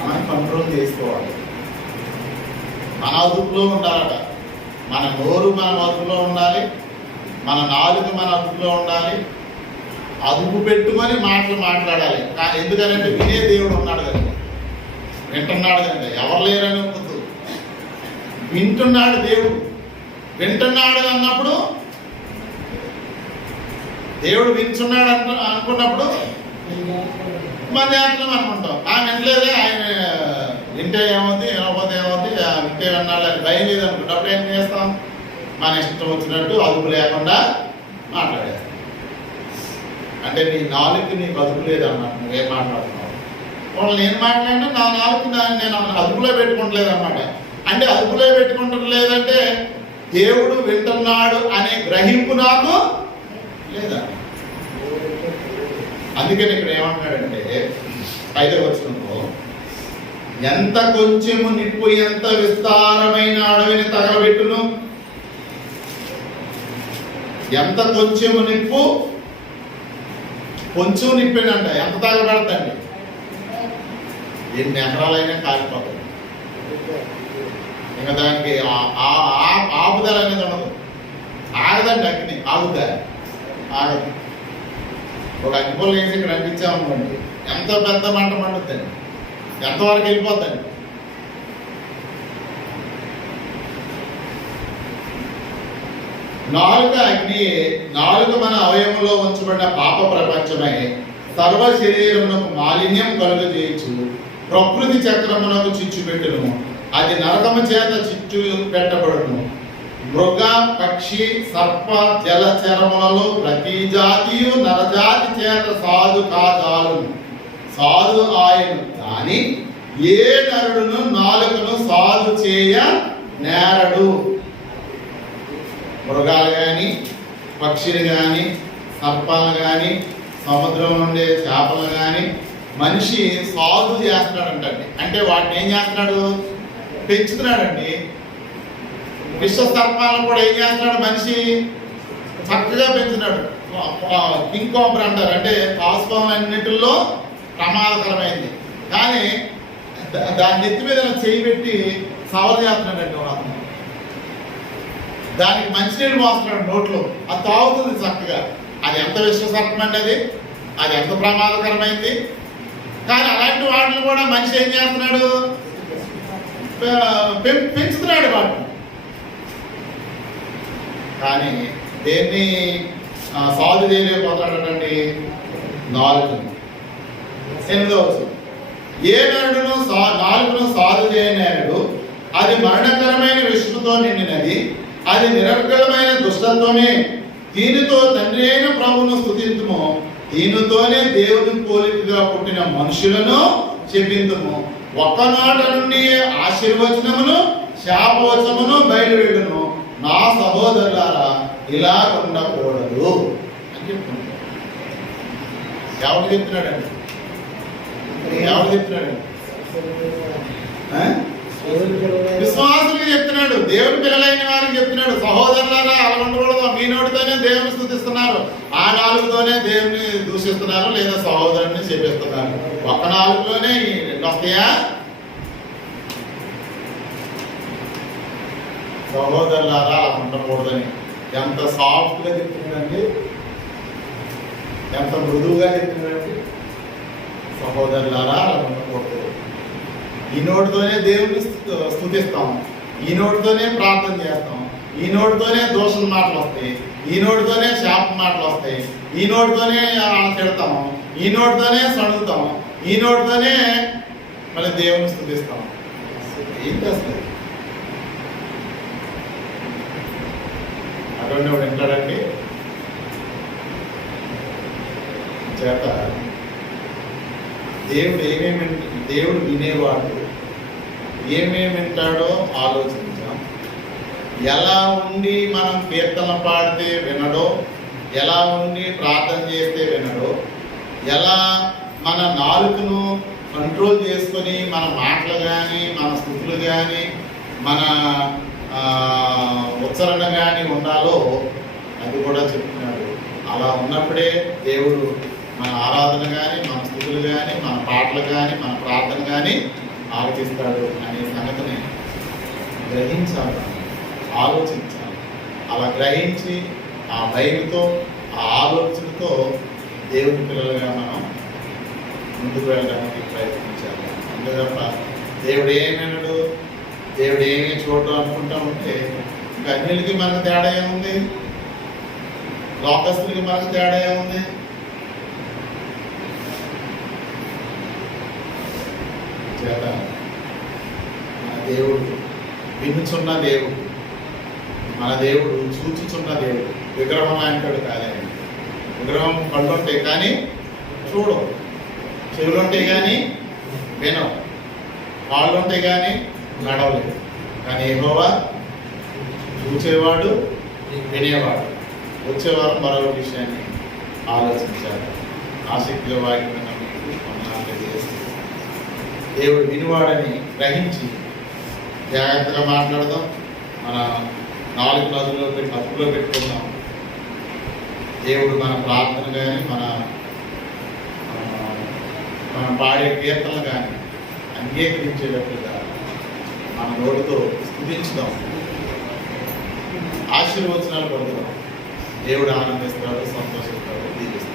మనం కంట్రోల్ చేసుకోవాలి. మన అదుపులో ఉండాలట. మన నోరు మన అదుపులో ఉండాలి, మన నాలుక మన అదుపులో ఉండాలి. అదుపు పెట్టుకొని మాటలు మాట్లాడాలి. కానీ ఎందుకనంటే వినే దేవుడు ఉన్నాడు కనుక, వింటున్నాడు కనుక. ఎవరు లేరని వద్దు, వింటున్నాడు దేవుడు. వింటున్నాడు అన్నప్పుడు, దేవుడు వింటున్నాడు అనుకున్నప్పుడు మన జాగ్రత్తలు అనుకుంటాం. వినలేదే, ఆయన వింటే ఏమవుతుంది, వినకపోతే ఏమవుతుంది, వింటే విన్నాడు అని భయం లేదు అనుకుంటాం. అప్పుడు ఏం చేస్తాం? మన ఇష్టం వచ్చినట్టు అదుపు లేకుండా మాట్లాడేస్తాం. అంటే నీ నాలుగుకి నీకు అదుపు లేదన్నమాట. నువ్వేం మాట్లాడుతున్నావు? వాళ్ళు నేను మాట్లాడినా నా నాలుగు నేను అదుపులో పెట్టుకోవట్లేదు అనమాట. అంటే అదుపులో పెట్టుకుంటం లేదంటే దేవుడు వింటున్నాడు అనే గ్రహింపు నాకు లేదా. అందుకని ఇక్కడ ఏమంటున్నాడంటే 5వ వచనంలో, ఎంత కొంచెము నిప్పు ఎంత విస్తారమైన అడవిని తగలబెట్టును. ఎంత కొంచెము నిప్పు, కొంచెం నిప్పేనంట, ఎంత తగలబెడతండి? ఎన్ని ఎకరాలైనా కాలిపోతుంది. ఇంకా దానికి ఆపుదల అనేది ఉండదు. ఆగదండి అగ్ని, ఆగుదా? ఆగదు. ఒక అగ్గిపుల్ల వేసి ఇక్కడ అనిపించామనుకోండి, ఎంత పెద్ద మంట మండుద్దండి, ఎంతవరకు వెళ్ళిపోద్దండి. నాలుక అగ్ని. నాలుక మన అవయవంలో ఉంచబడిన పాప ప్రపంచమై సర్వ శరీరమునకు మాలిన్యం కలుగజేయచ్చు, ప్రకృతి చక్రమునకు చిచ్చు పెట్టును, అది నరకము చేత చిచ్చు పెట్టబడును. మృగ, పక్షి, సర్ప, జలచరములలో ప్రతి జాతియు నరజాతి చేత సాధు కాదాలును, సాధు ఆయను. కానీ ఏ నరుడును నాలుకను సాధు చేయ నేరడు. మృగాలు కానీ, పక్షులు కానీ, సర్పాలు కానీ, సముద్రం నుండే చేపలు కానీ మనిషి సాధు చేస్తున్నాడంటండి. అంటే వాటిని ఏం చేస్తున్నాడు? పెంచుతున్నాడండి. విష సర్పాలను కూడా ఏం చేస్తున్నాడు? మనిషి చక్కగా పెంచుతున్నాడు. కింగ్ కాబ్రా అంటారు, అంటే పాస్పాలన్నిటిలో ప్రమాదకరమైంది. కానీ దాని నెత్తి మీద చేయి పెట్టి సవర్ చేస్తున్నాడండి వాడు. దానికి మంచినీళ్ళు పోస్తున్నాడు నోట్లో, అది తాగుతుంది చక్కగా. అది ఎంత విశ్వసర్పం అండి, అది ఎంత ప్రమాదకరమైంది. కానీ అలాంటి వాటిని కూడా మనిషి ఏం చేస్తున్నాడు? పెంచుతున్నాడు వాటిని. కానీ దేన్ని సాధు చేయలేకపోతాడండి? నాలుగును. 8వ వచనం, ఏ నరుడును నాలుగును సాధు చేయనేరుడు, అది మరణకరమైన విషముతో నిండినది, అది నిరర్గళమైన దుష్టత్వమే. దీనితో తండ్రి అయిన ప్రభువును స్తుతింతుము, దీనితోనే దేవుని పోలికగా పుట్టిన మనుషులను చెప్పిందుము. ఒక్కనాట నుండి ఆశీర్వచనమును శాపవచనమును బయలువెళ్ళును. నా సహోదరులారా, ఇలా ఉండకూడదు అని చెప్తున్నాడు. ఎవరు చెప్తున్నాడండి? ఎవరు చెప్తున్నాడండి? విశ్వాసులకు చెప్తున్నాడు, దేవుని పిల్లలైన వారికి చెప్తున్నాడు. సహోదరులారా, అలా ఉండకూడదు. మీ నోటితోనే దేవుని స్తుతిస్తున్నారు, ఆ నాలుగుతోనే దేవుని దూషిస్తున్నారు, లేదా సహోదరుని చేపిస్తున్నారు. ఒక్క నాలుగులోనే ఈ 2 వస్తాయా? సహోదరులారా, అలా ఉండకూడదని ఎంత సాఫ్ట్గా చెప్తున్నాడండి, ఎంత మృదువుగా చెప్తున్నాడండి. సహోదరులారా, అలా ఉండకూడదు. ఈ నోటితోనే దేవుని స్తుతిస్తాం, ఈ నోటితోనే ప్రార్థన చేస్తాం, ఈ నోటితోనే దోషం మాటలు వస్తాయి, ఈ నోటితోనే శాప మాటలు వస్తాయి, ఈ నోటితోనే తిడతాము, ఈ నోటితోనే సణుగుతాం, ఈ నోటితోనే మళ్ళీ దేవుని స్తుతిస్తాం. ఏం చేస్తుంది? అటువంటి వాడు వింటాడండి చేత. దేవుడు వినేవాడు, ఏమేమి వింటాడో ఆలోచించాం. ఎలా ఉండి మనం కీర్తన పాడితే వినడో, ఎలా ఉండి ప్రార్థన చేస్తే వినడో, ఎలా మన నాలుకను కంట్రోల్ చేసుకొని మన మాటలు కానీ, మన స్థుతులు కానీ, మన ఉచ్చరణ కానీ ఉండాలో అది కూడా చెప్తున్నాడు. అలా ఉన్నప్పుడే దేవుడు మన ఆరాధన కానీ, మన స్థుతులు కానీ, మన పాటలు కానీ, మన ప్రార్థన కానీ ఆలకిస్తాడు అనే సంగతిని గ్రహించాలి, ఆలోచించాలి. అలా గ్రహించి ఆ భయంతో, ఆ ఆలోచనతో దేవుని పిల్లలుగా మనం ముందుకు వెళ్ళడానికి ప్రయత్నించాలి. అంతే తప్ప దేవుడు ఏమన్నాడు, దేవుడు ఏమీ చూడడం అనుకుంటా ఉంటే ఇంకా అన్యులకి మనకు తేడా ఏముంది, లోకస్తులకి మనకు తేడా ఏముంది? చేత మన దేవుడు వినుచున్న దేవుడు, మన దేవుడు చూచుచున్న దేవుడు. విగ్రహం లాంటాడు కాదండి. విగ్రహం కళ్ళు ఉంటాయి కానీ చూడవు, చెవులు ఉంటాయి కానీ వినవు, కాళ్ళు ఉంటాయి కానీ నడవలేదు. కానీ యెహోవా చూచేవాడు, వినేవాడు. వచ్చేవారు మరొక విషయాన్ని ఆలోచించారు. ఆసక్తిగా వాక్యం తెలియజేస్తుంది. దేవుడు వినివాడని గ్రహించి జాగ్రత్తగా మాట్లాడదాం. మన 4 నదుల్లో పెట్టి అదుపులో పెట్టుకుందాం. దేవుడు మన ప్రార్థన కానీ, మనం పాడే కీర్తనలు కానీ అంగీకరించేటట్లుగా మన నోటితో స్తుతించుదాం, ఆశీర్వచనాలు పొందుదాం. దేవుడు ఆనందిస్తాడు, సంతోషిస్తాడు, దీవిస్తాడు.